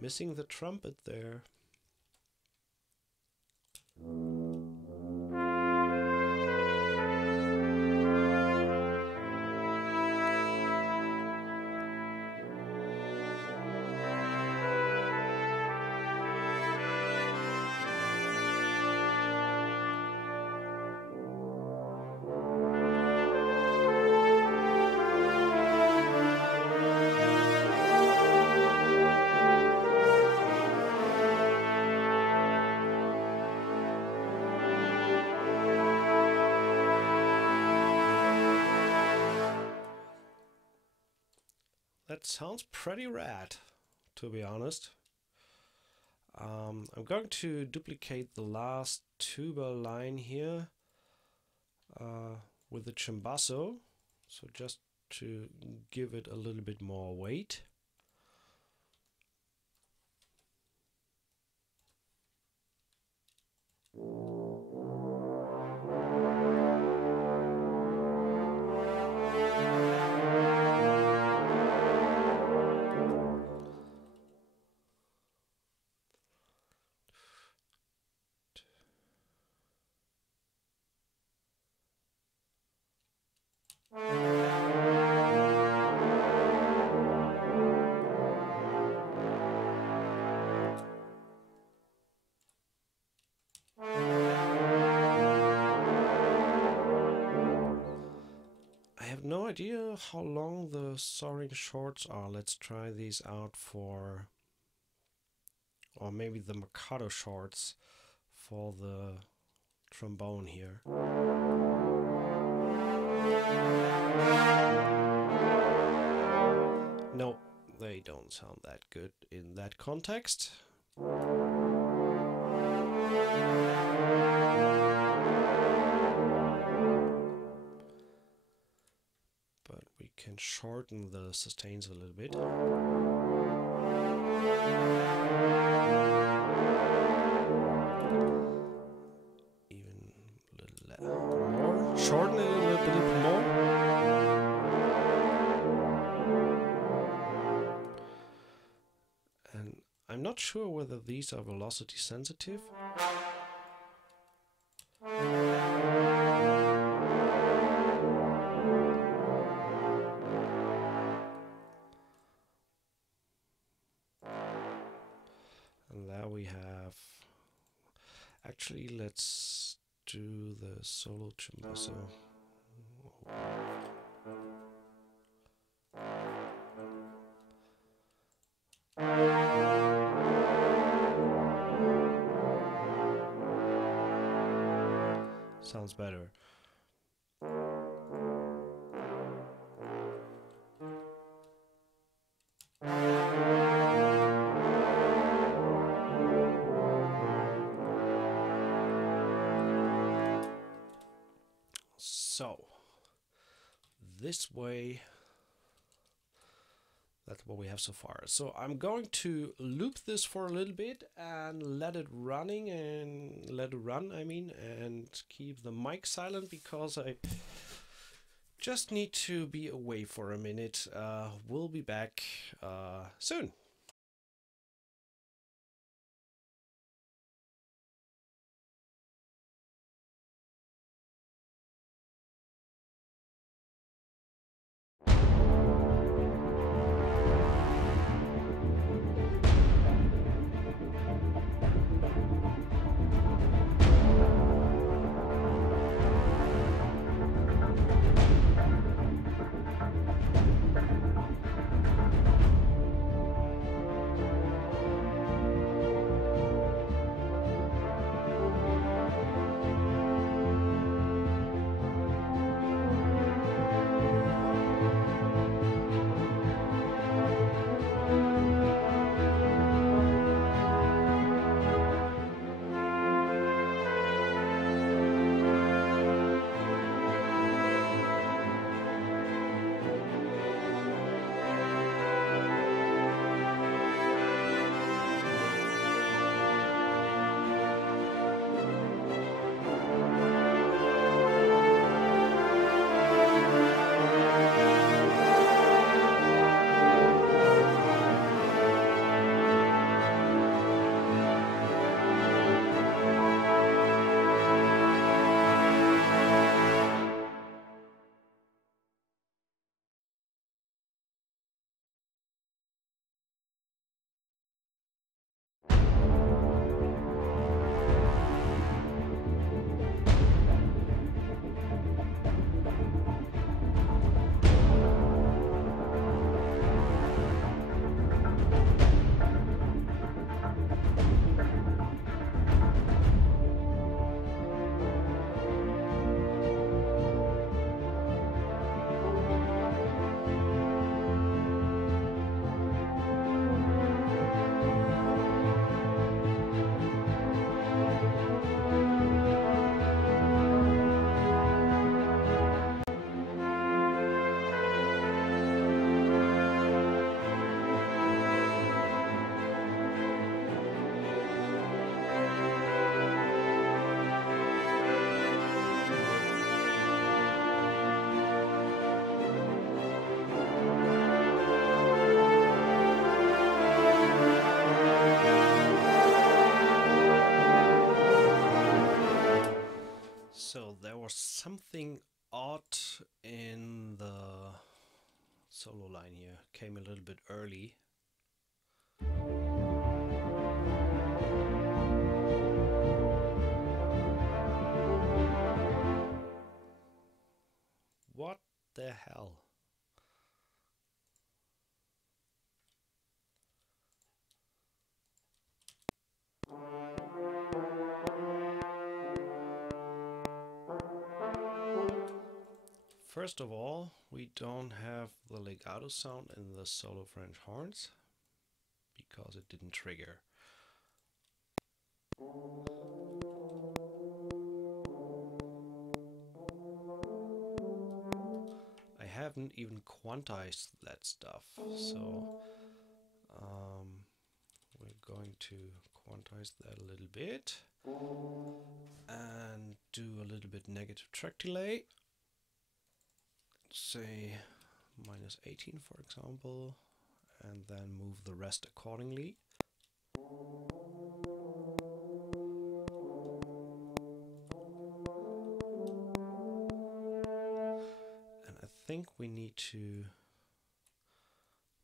Missing the trumpet there. That sounds pretty rad, to be honest. I'm going to duplicate the last tuba line here with the cimbasso, so just to give it a little bit more weight. idea how long the soaring shorts are. Let's try these out for, or maybe the Mikado shorts for the trombone here. No, they don't sound that good in that context. But we can shorten the sustains a little bit. Even a little more. Shorten it a little bit more. And I'm not sure whether these are velocity sensitive. And there we have, actually let's do the solo cimbasso. Sounds better. So, this way, that's what we have so far. So I'm going to loop this for a little bit and let it run, and keep the mic silent because I just need to be away for a minute. We'll be back soon. Something odd in the solo line here. Came a little bit early. What the hell? First of all, we don't have the legato sound in the solo French horns because it didn't trigger. I haven't even quantized that stuff, so we're going to quantize that a little bit and do a little bit negative track delay. Say -18 for example, and then move the rest accordingly. And I think we need to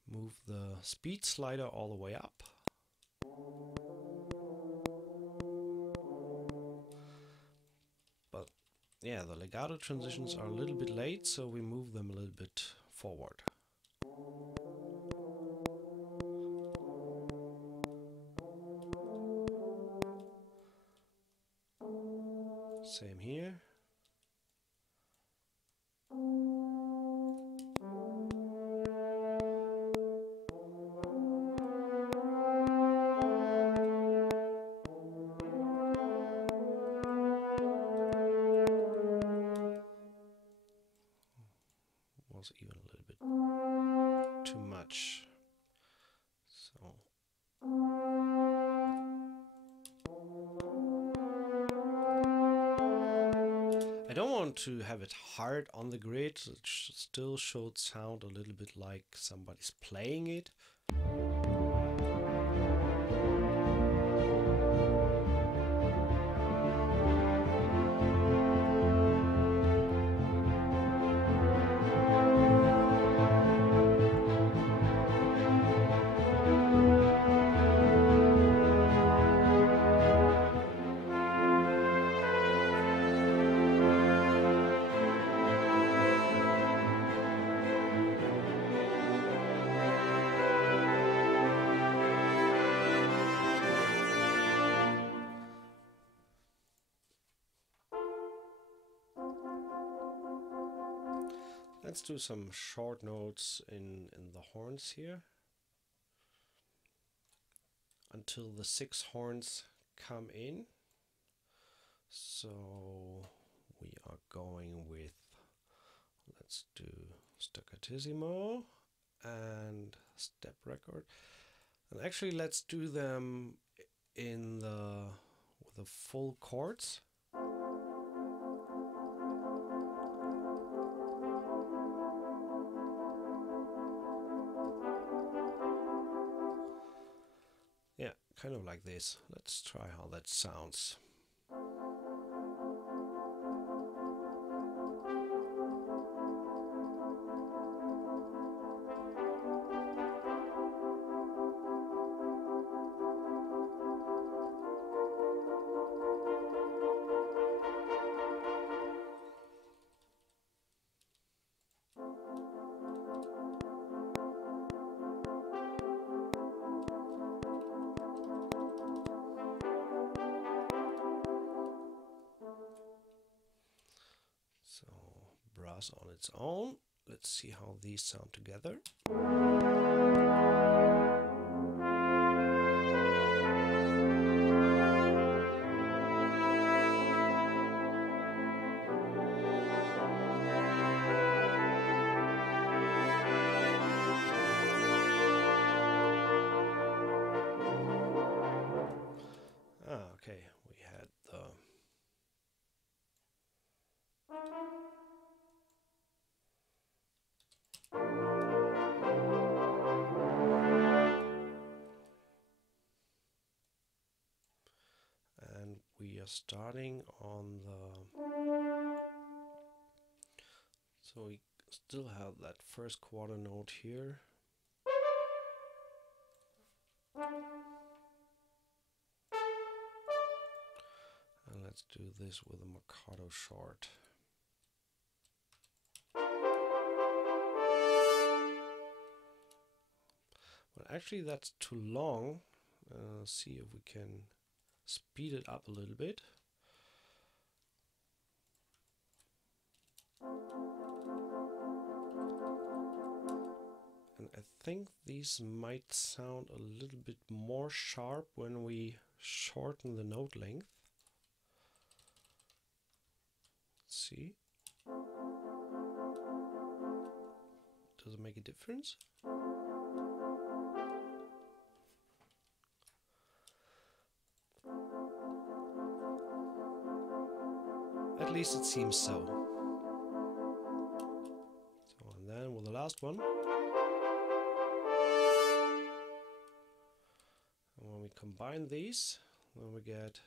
move the speed slider all the way up. But yeah, the legato transitions are a little bit late, so we move them a little bit forward. Same here. Was even a little bit too much. So I don't want to have it hard on the grid. It still should sound a little bit like somebody's playing it. Let's do some short notes in the horns here until the 6 horns come in. So we are going with, let's do staccatissimo and step record. And actually let's do them in with the full chords. Yeah, kind of like this. Let's try how that sounds. So brass on its own. Let's see how these sound together. Okay, we had the and we are starting on the, so we still have that first quarter note here. And let's do this with a Mercado short. Actually, that's too long. See if we can speed it up a little bit. And I think these might sound a little bit more sharp when we shorten the note length. Let's see. Does it make a difference? At least it seems so. So, and then with the last one. And when we combine these, then we get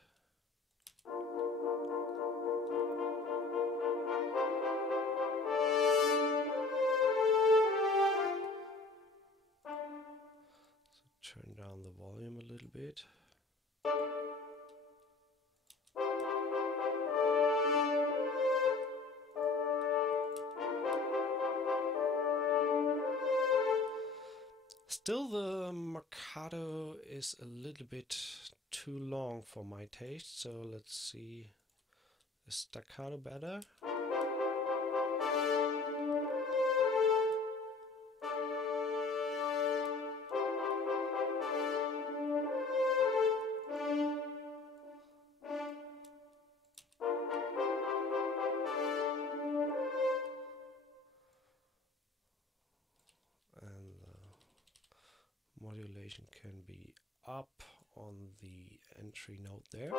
turn down the volume a little bit. Still, the marcato is a little bit too long for my taste, so let's see. Is staccato better? Modulation can be up on the entry note there.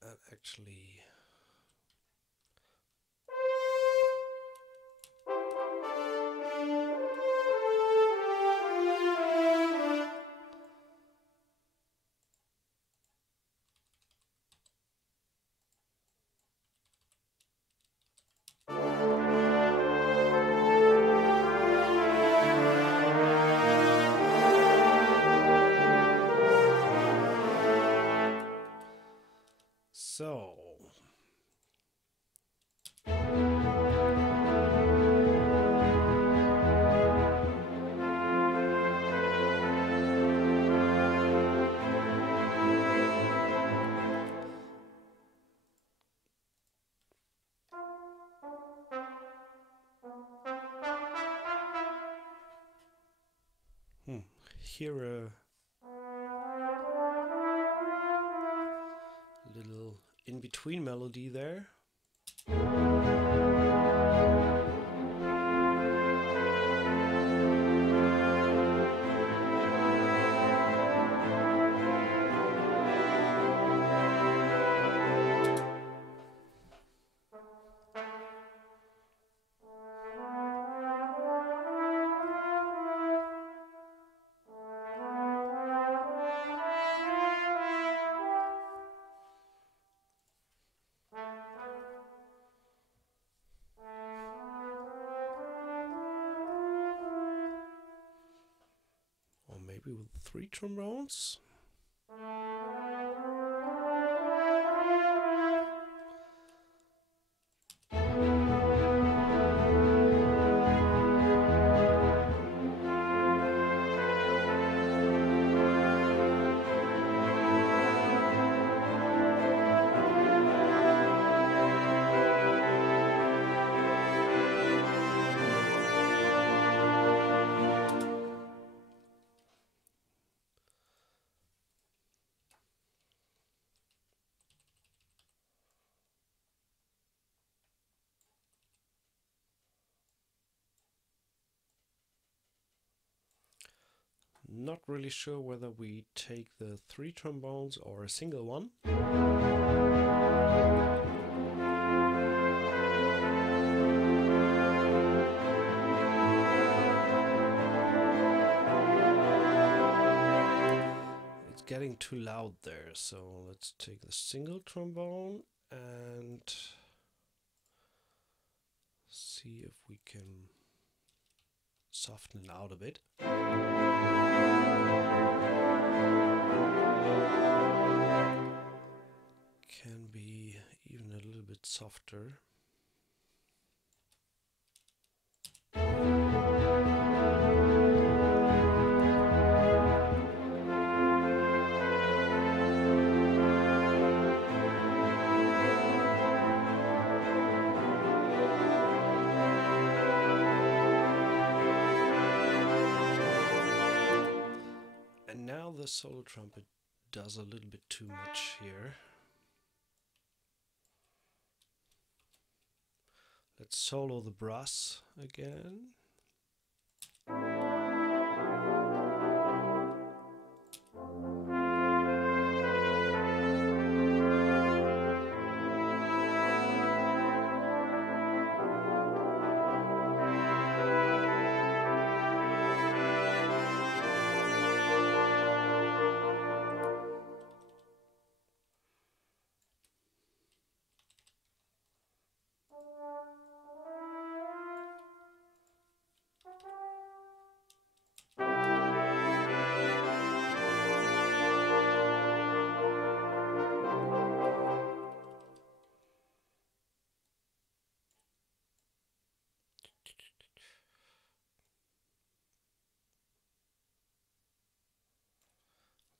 And actually so. Hear a little in-between melody there. Maybe with 3 trombones. Not really sure whether we take the 3 trombones or a single one. It's getting too loud there, so let's take the single trombone and see if we can soften it out a bit. softer. And now the solo trumpet does a little bit too much here. Let's solo the brass again.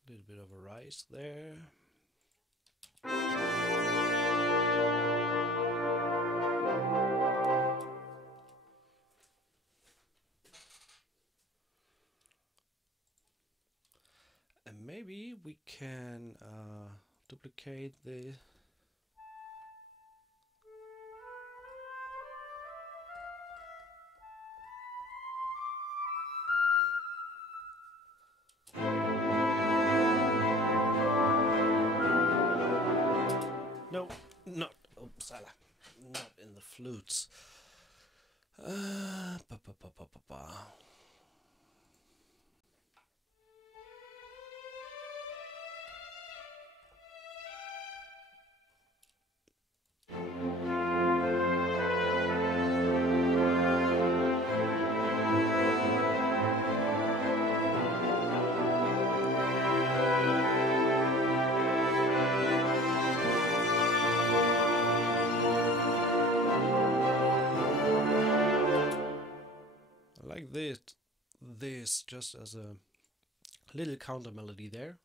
A little bit of a rise there. And maybe we can duplicate the no, not upsala, not in the flutes. Ba, ba, ba, ba, ba, ba. I like this just as a little counter melody there.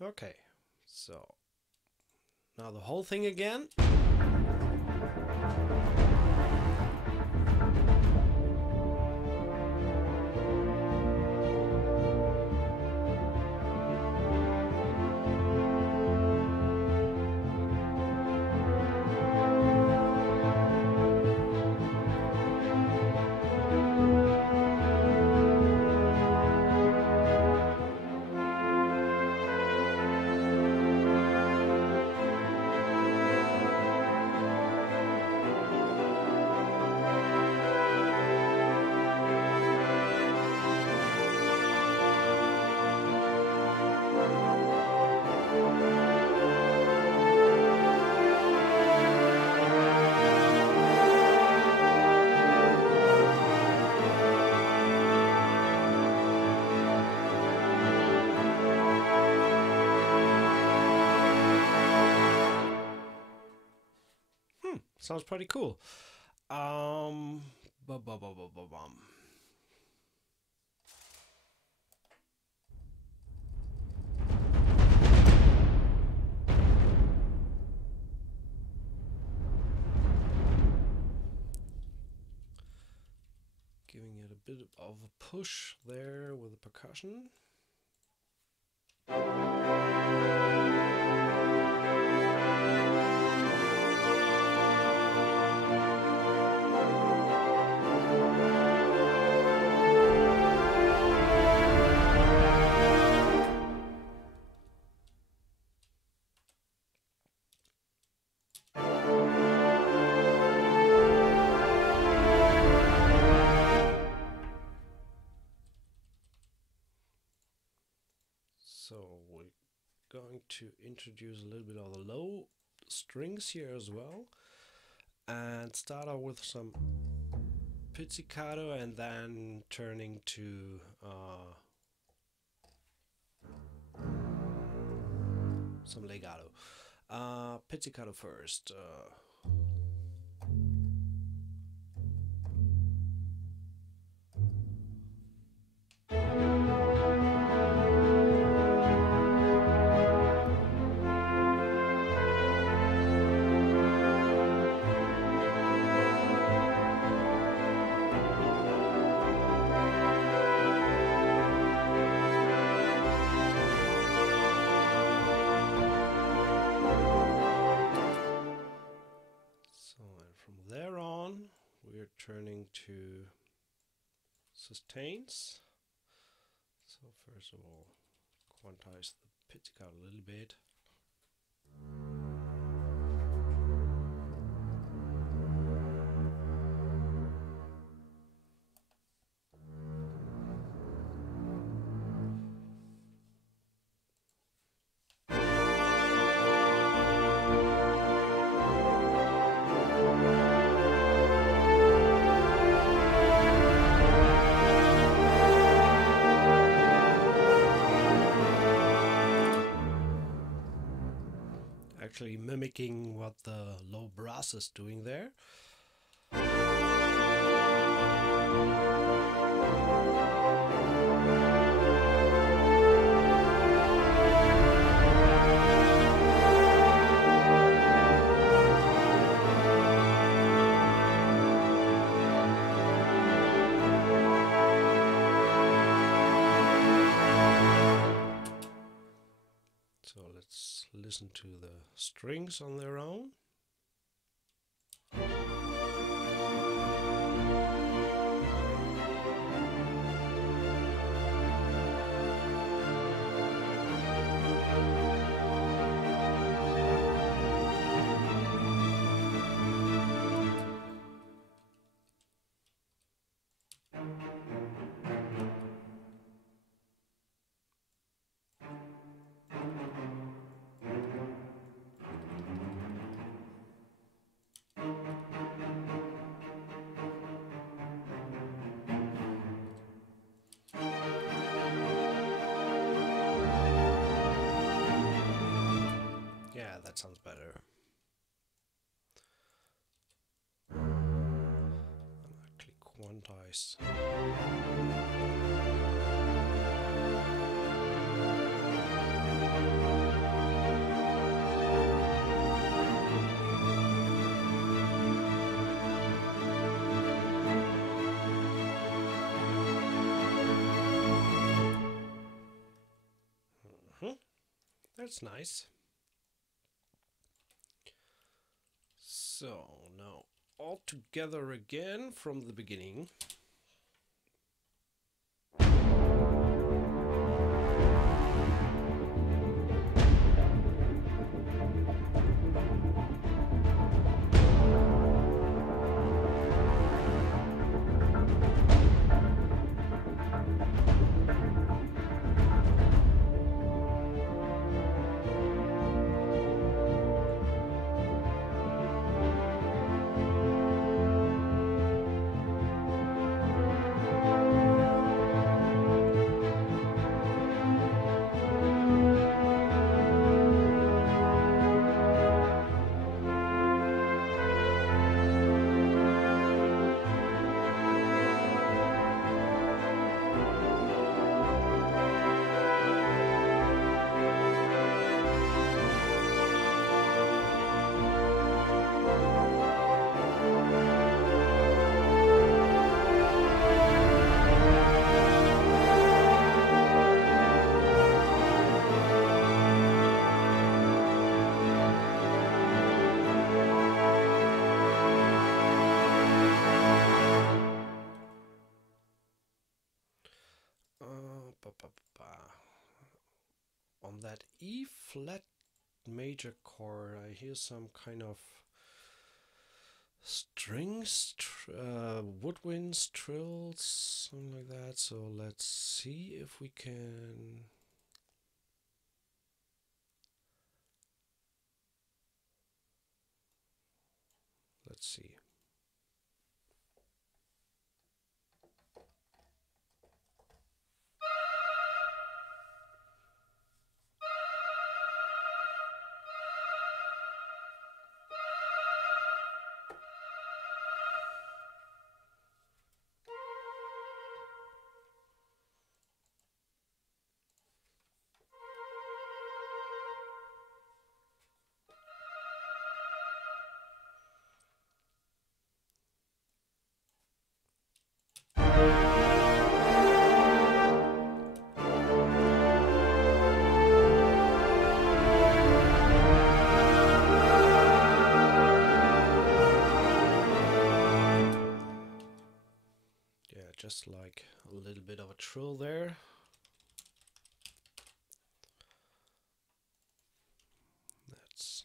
Okay, so now the whole thing again. Sounds pretty cool. Bum. Giving it a bit of a push there with the percussion. going to introduce a little bit of the low strings here as well, and start out with some pizzicato and then turning to some legato. Pizzicato first. Turning to sustains. So first of all, quantize the pizzicato a little bit. Actually mimicking what the low brass is doing there. So let's listen to the strings on their own. That sounds better. And actually quantize. That's nice. So now all together again from the beginning. On that E flat major chord, I hear some kind of strings, woodwinds, trills, something like that. So let's see if we can let's see. Just like a little bit of a trill there. That's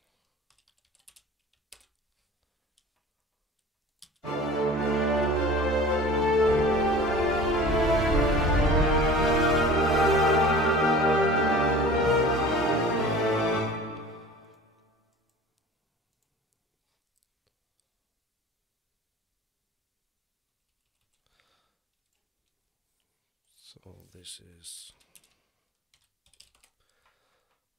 so this is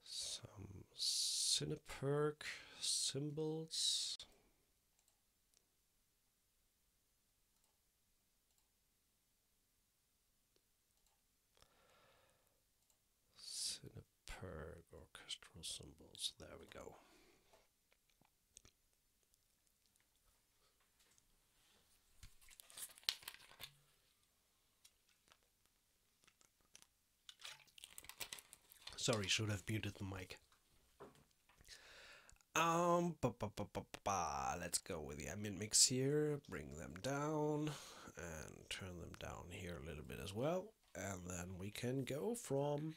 some Cineperk cymbals. Cineperk orchestral cymbals. There we go. Sorry, should have muted the mic. Let's go with the ambient mix here, bring them down, and turn them down here a little bit as well, and then we can go from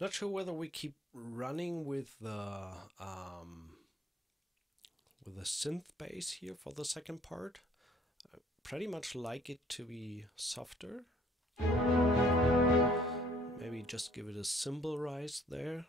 not sure whether we keep running with the synth bass here for the second part. I pretty much like it to be softer. Maybe just give it a cymbal rise there.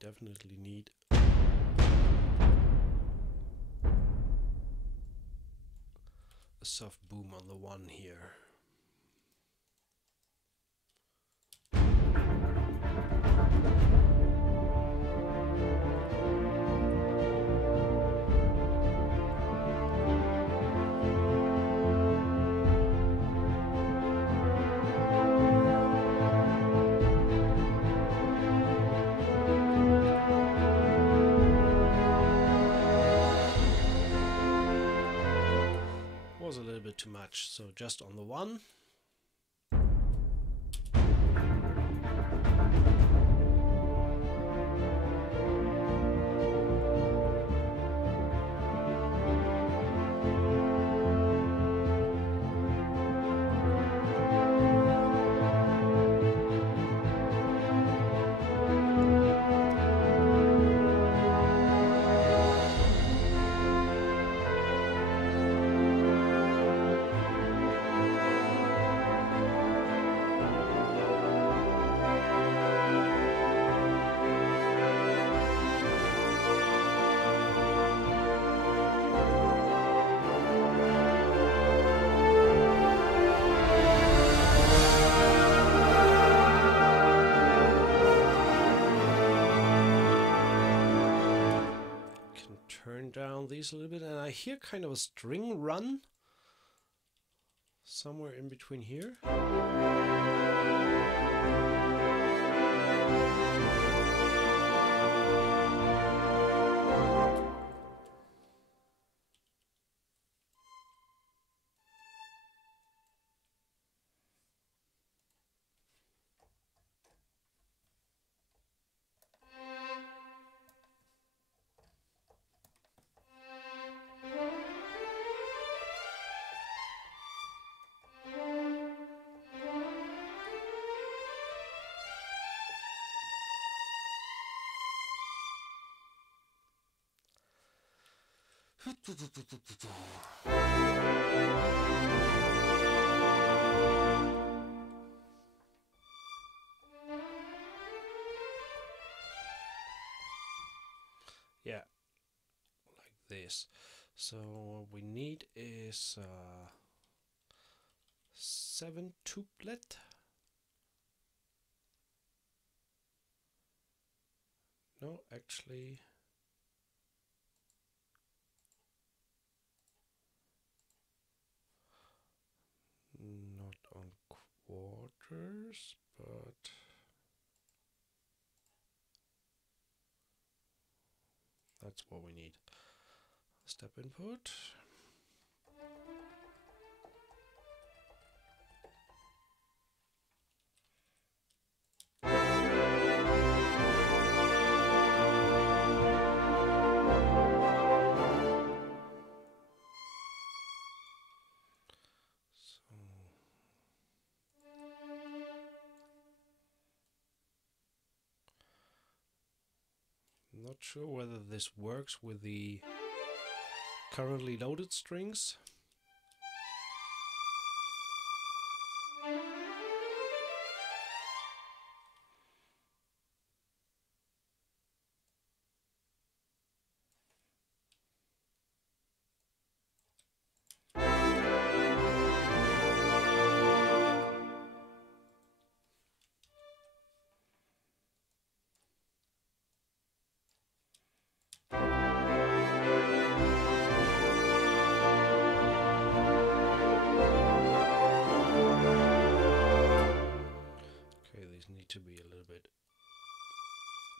Definitely need a soft boom on the one here. A little bit too much, so just on the one. turn down these a little bit, and I hear kind of a string run somewhere in between here. Yeah, like this. So what we need is 7 tuplet. No, actually. Not on quarters, but that's what we need. Step input. Not sure whether this works with the currently loaded strings. Need to be a little bit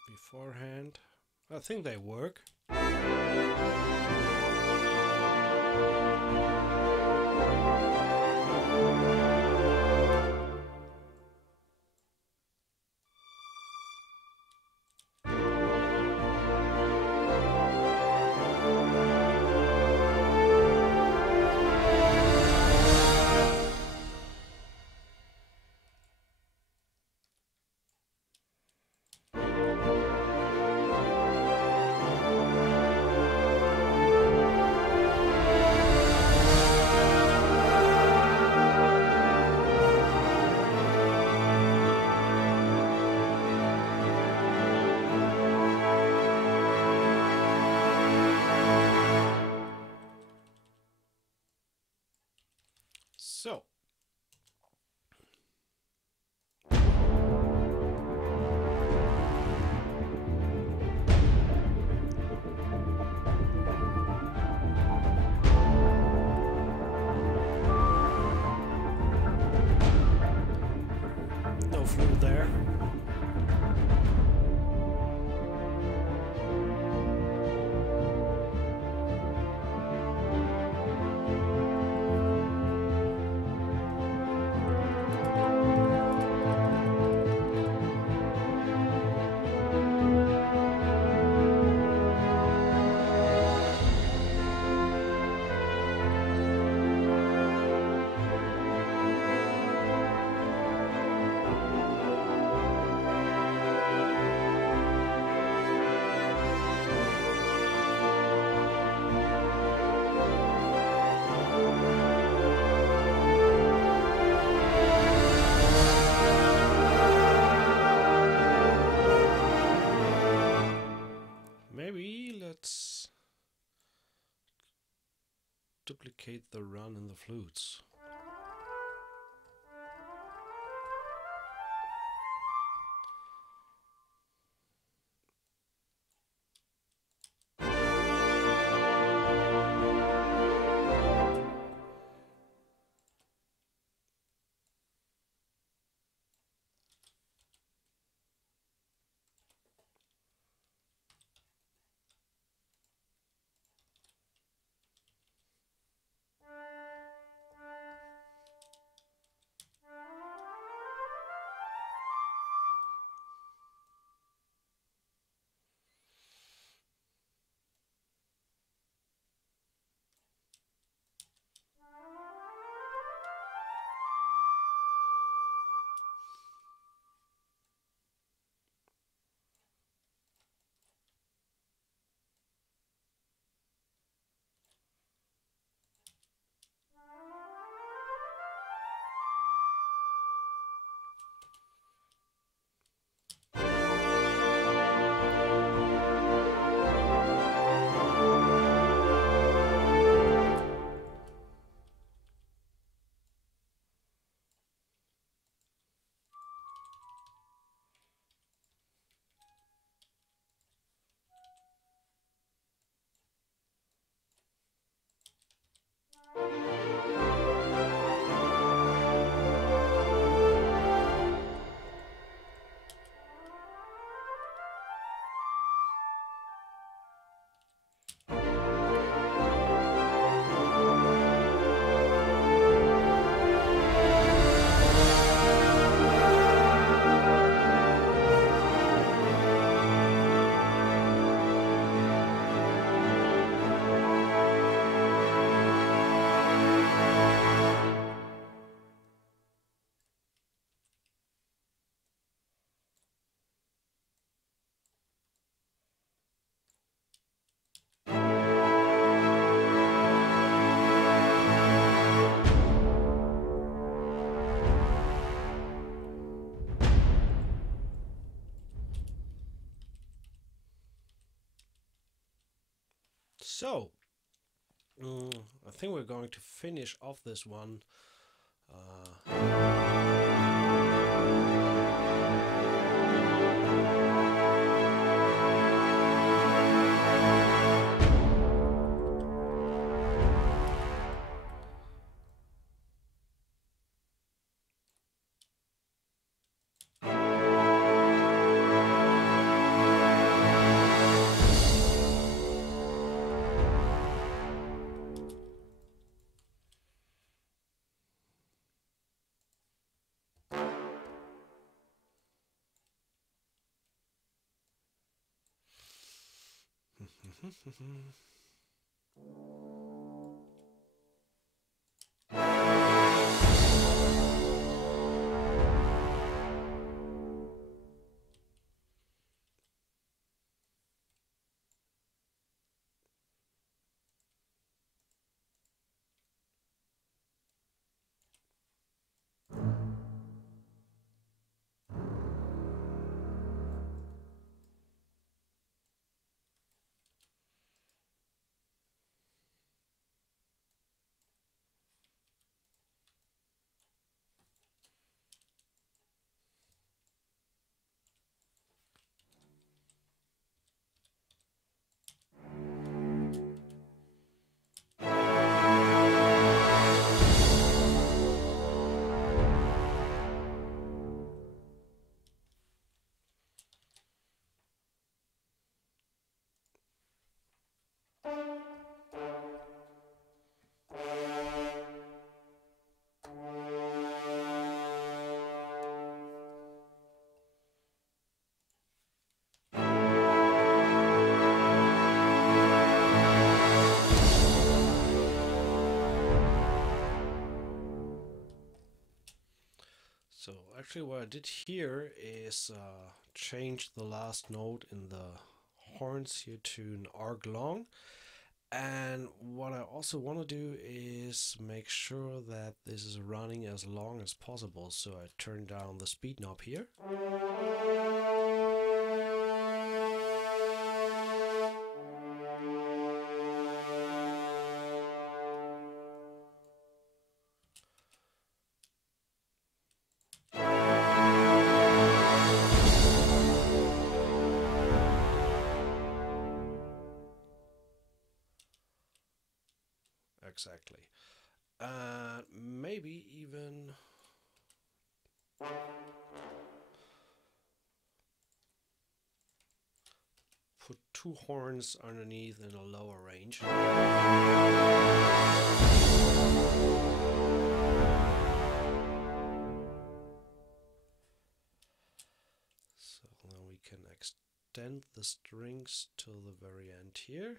beforehand. I think they work. So no flute there. Duplicate the run in the flutes. So, I think we're going to finish off this one. So actually what I did here is change the last note in the horns here to an arc long. And what I also want to do is make sure that this is running as long as possible. So I turn down the speed knob here. Exactly. Maybe even put two horns underneath in a lower range. So now we can extend the strings to the very end here.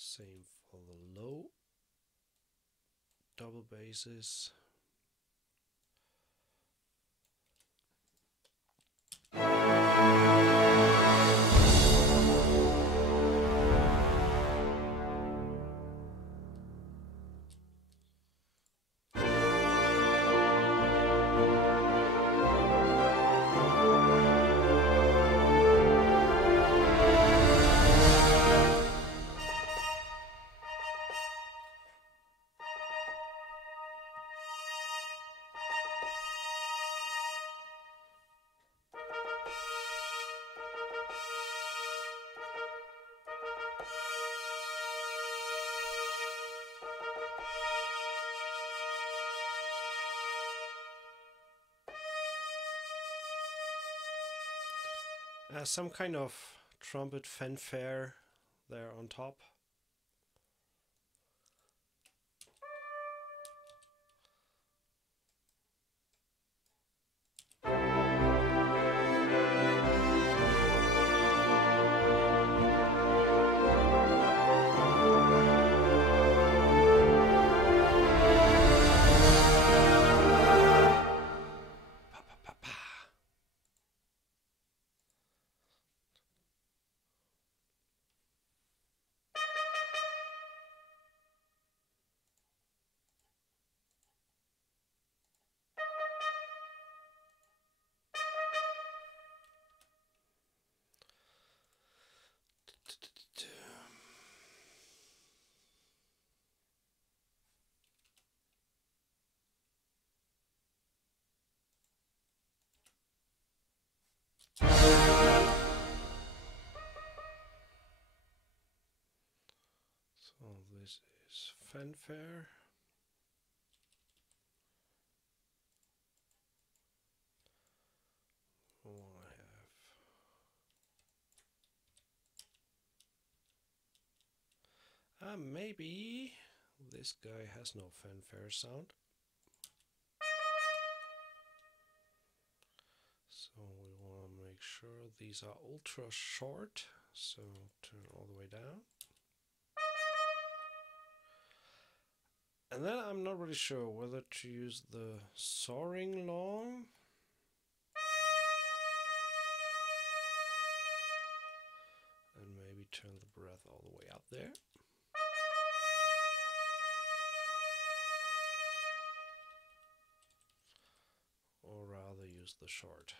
Same for the low double basses. Some kind of trumpet fanfare there on top. So this is fanfare. Oh, I have. Maybe this guy has no fanfare sound. So we want to make sure these are ultra short. So turn all the way down. And then I'm not really sure whether to use the soaring long and maybe turn the breath all the way up there. Or rather use the short.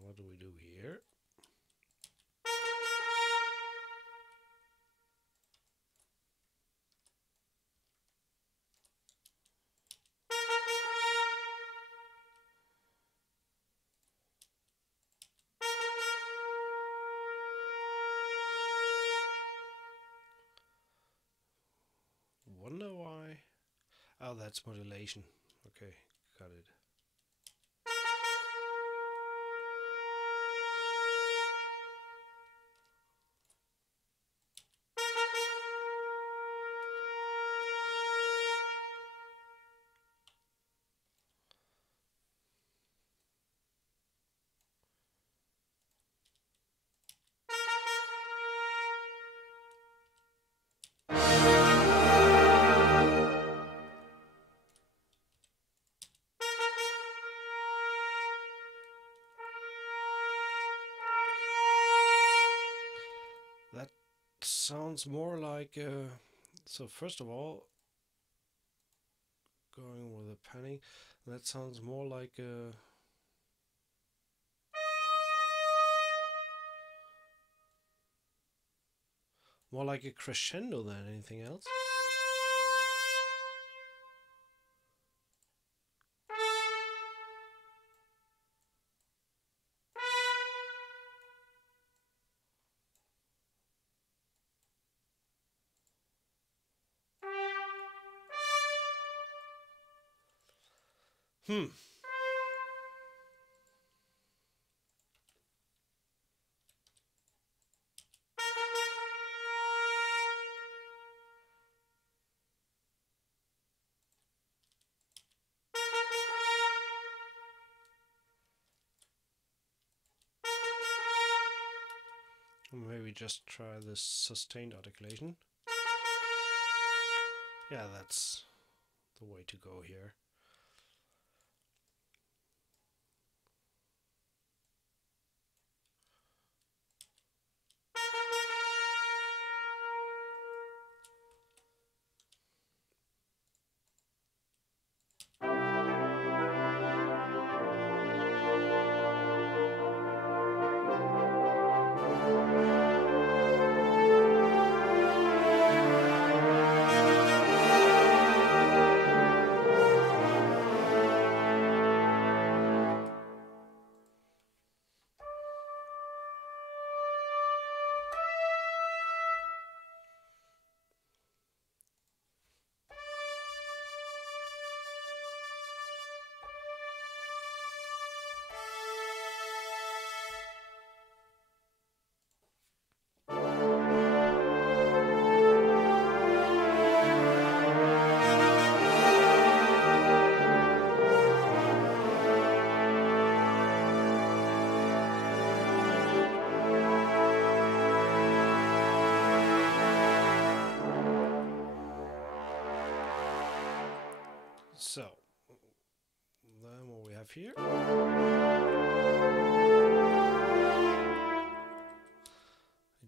What do we do here? Wonder why? Oh, that's modulation. Okay, got it. That sounds more like so first of all, going with a panning, that sounds more like a crescendo than anything else. Maybe just try this sustained articulation. Yeah, that's the way to go here. So, then what we have here. I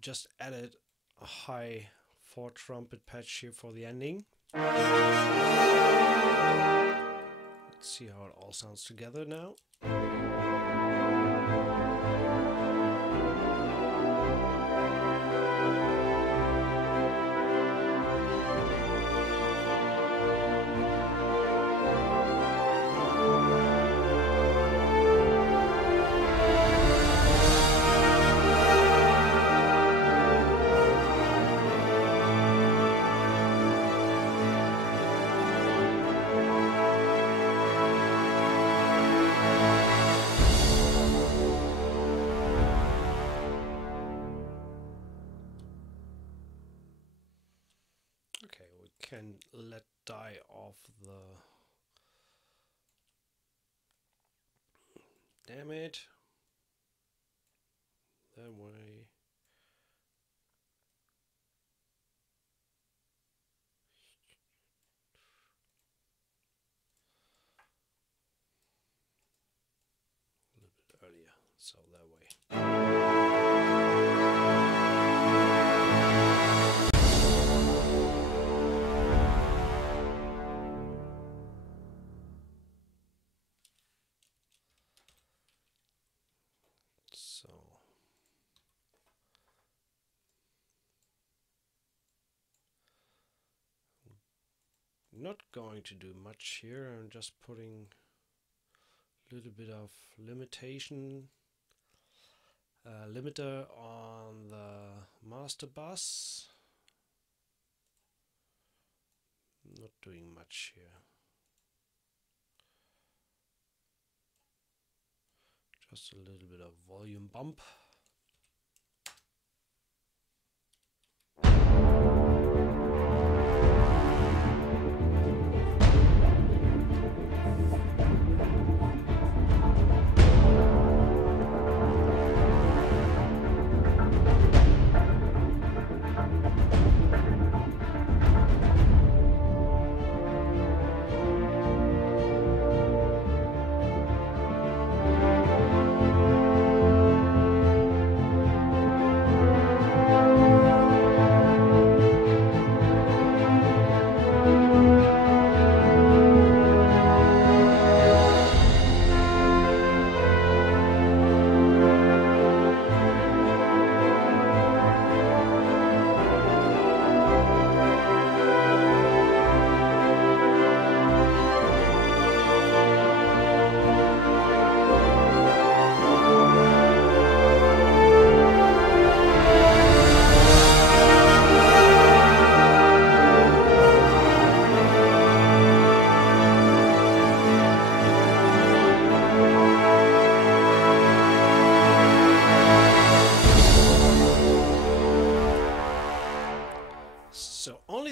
just added a high 4 trumpet patch here for the ending. Let's see how it all sounds together now. Okay, we can let die off the... Damn it. That way. A little bit earlier, so that way. So not going to do much here. I'm just putting a little bit of limiter on the master bus. Not doing much here. Just a little bit of volume bump.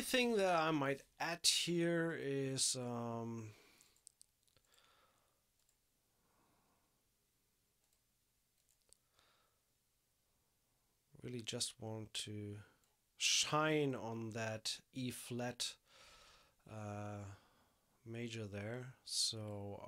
Thing that I might add here is really just want to shine on that E flat major there. So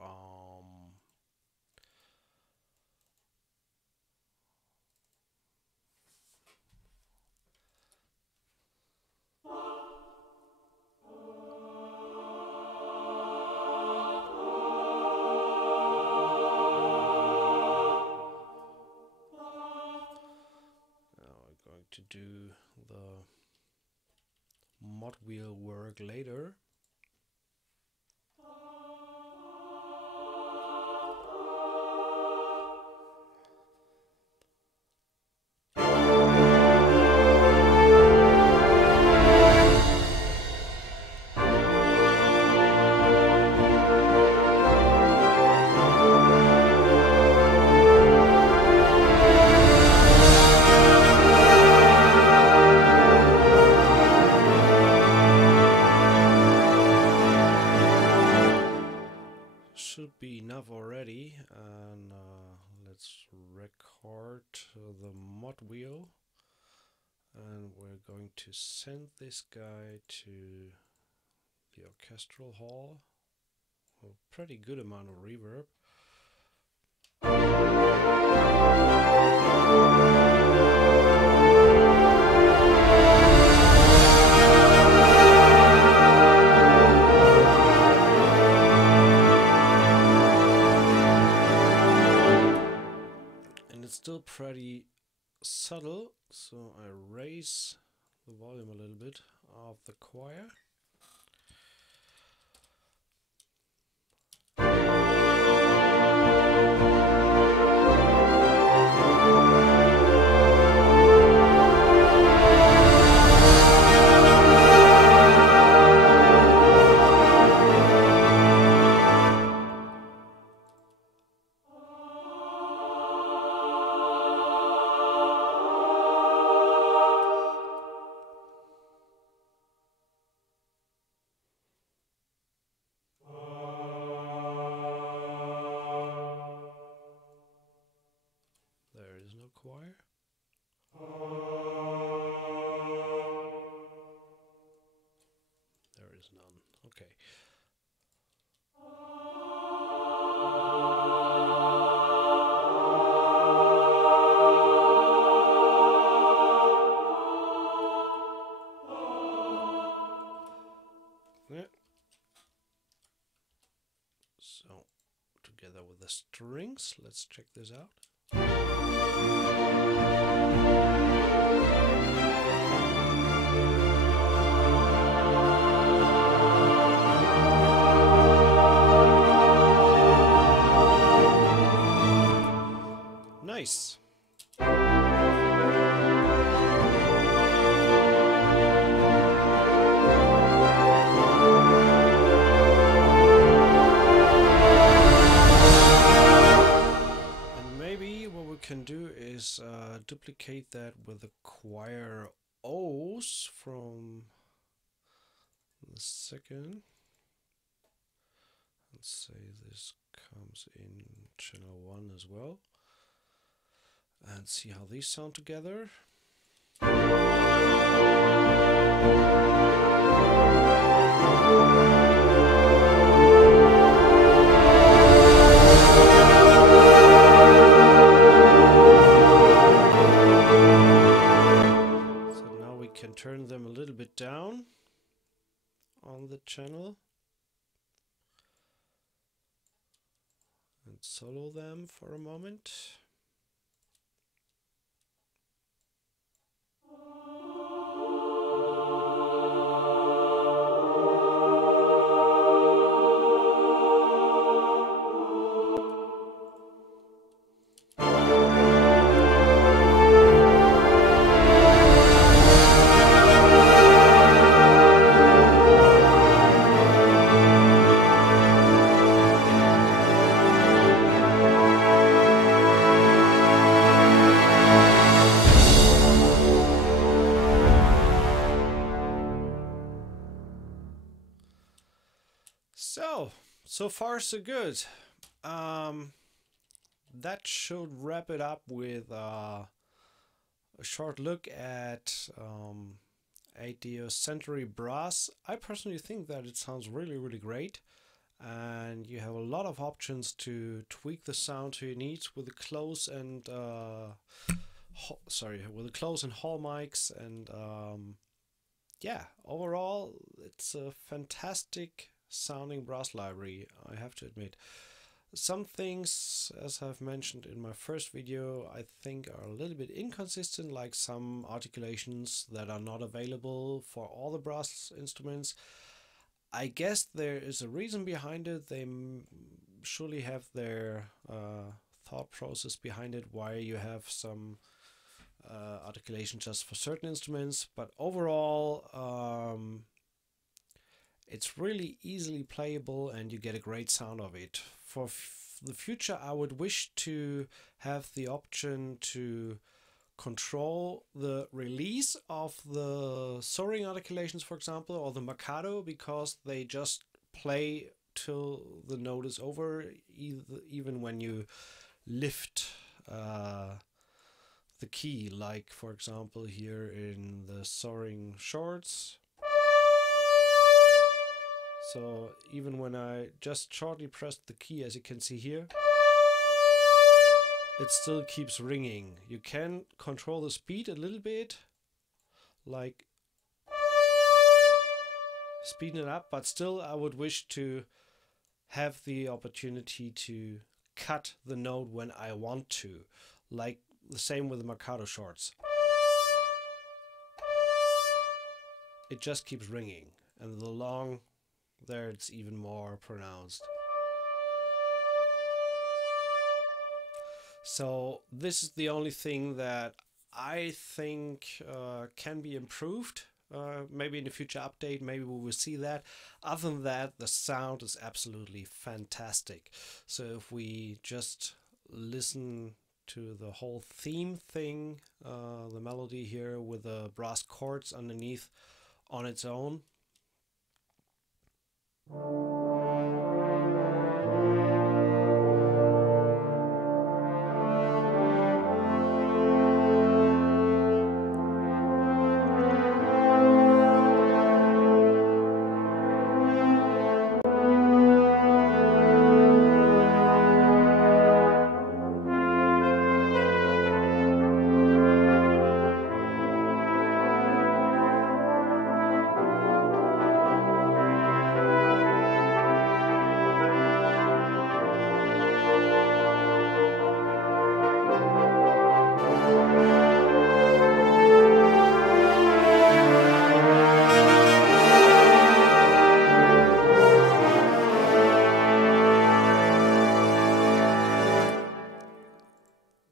to do the mod wheel work later. Should be enough already, and let's record the mod wheel, and we're going to send this guy to the orchestral hall. a pretty good amount of reverb. And it's still pretty subtle, so I raise the volume a little bit of the choir. Choir. There is none. Okay. Yeah. So, together with the strings, let's check this out. Nice. Can do is duplicate that with the choir O's from the second. Let's say this comes in channel 1 as well, and see how these sound together. Can turn them a little bit down on the channel and solo them for a moment. So far so good. That should wrap it up with a short look at Century Brass. I personally think that it sounds really great, and you have a lot of options to tweak the sound to your needs with the close and with the close and hall mics, and yeah, overall it's a fantastic sounding brass library, I have to admit. Some things, as I've mentioned in my first video, I think are a little bit inconsistent, like some articulations that are not available for all the brass instruments. I guess there is a reason behind it. They surely have their thought process behind it, why you have some articulation just for certain instruments, but overall it's really easily playable and you get a great sound of it. For the future, I would wish to have the option to control the release of the soaring articulations, for example, or the Mikado, because they just play till the note is over, even when you lift the key, like for example here in the soaring shorts. So even when I just shortly pressed the key, as you can see here, it still keeps ringing. You can control the speed a little bit, like speeding it up, but still I would wish to have the opportunity to cut the note when I want to, like the same with the Mercado shorts. It just keeps ringing, and the long there it's even more pronounced. So this is the only thing that I think can be improved. Maybe in a future update, maybe we will see that. Other than that, the sound is absolutely fantastic. So if we just listen to the whole theme thing, the melody here with the brass chords underneath on its own.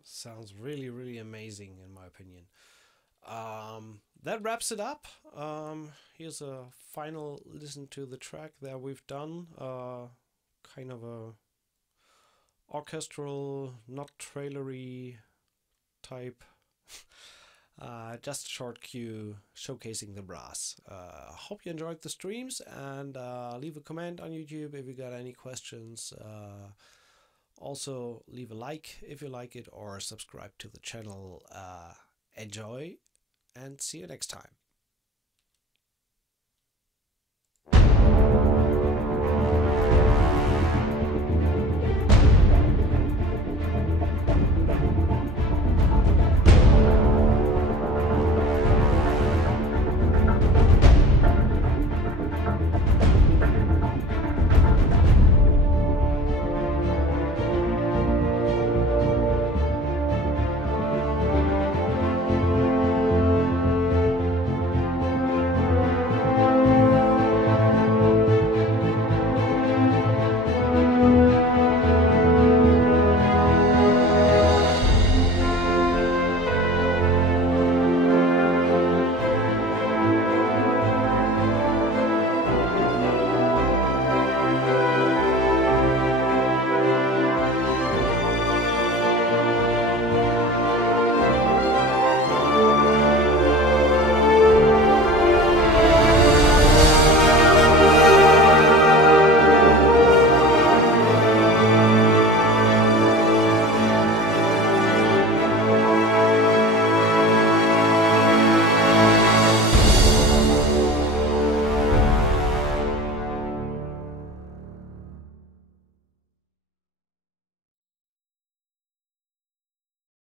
Sounds really, really amazing in my opinion. That wraps it up. Here's a final listen to the track that we've done. Kind of a orchestral, not trailery type. Just a short cue showcasing the brass. Hope you enjoyed the streams, and leave a comment on YouTube if you got any questions. Also, leave a like if you like it, or subscribe to the channel. Enjoy, and see you next time.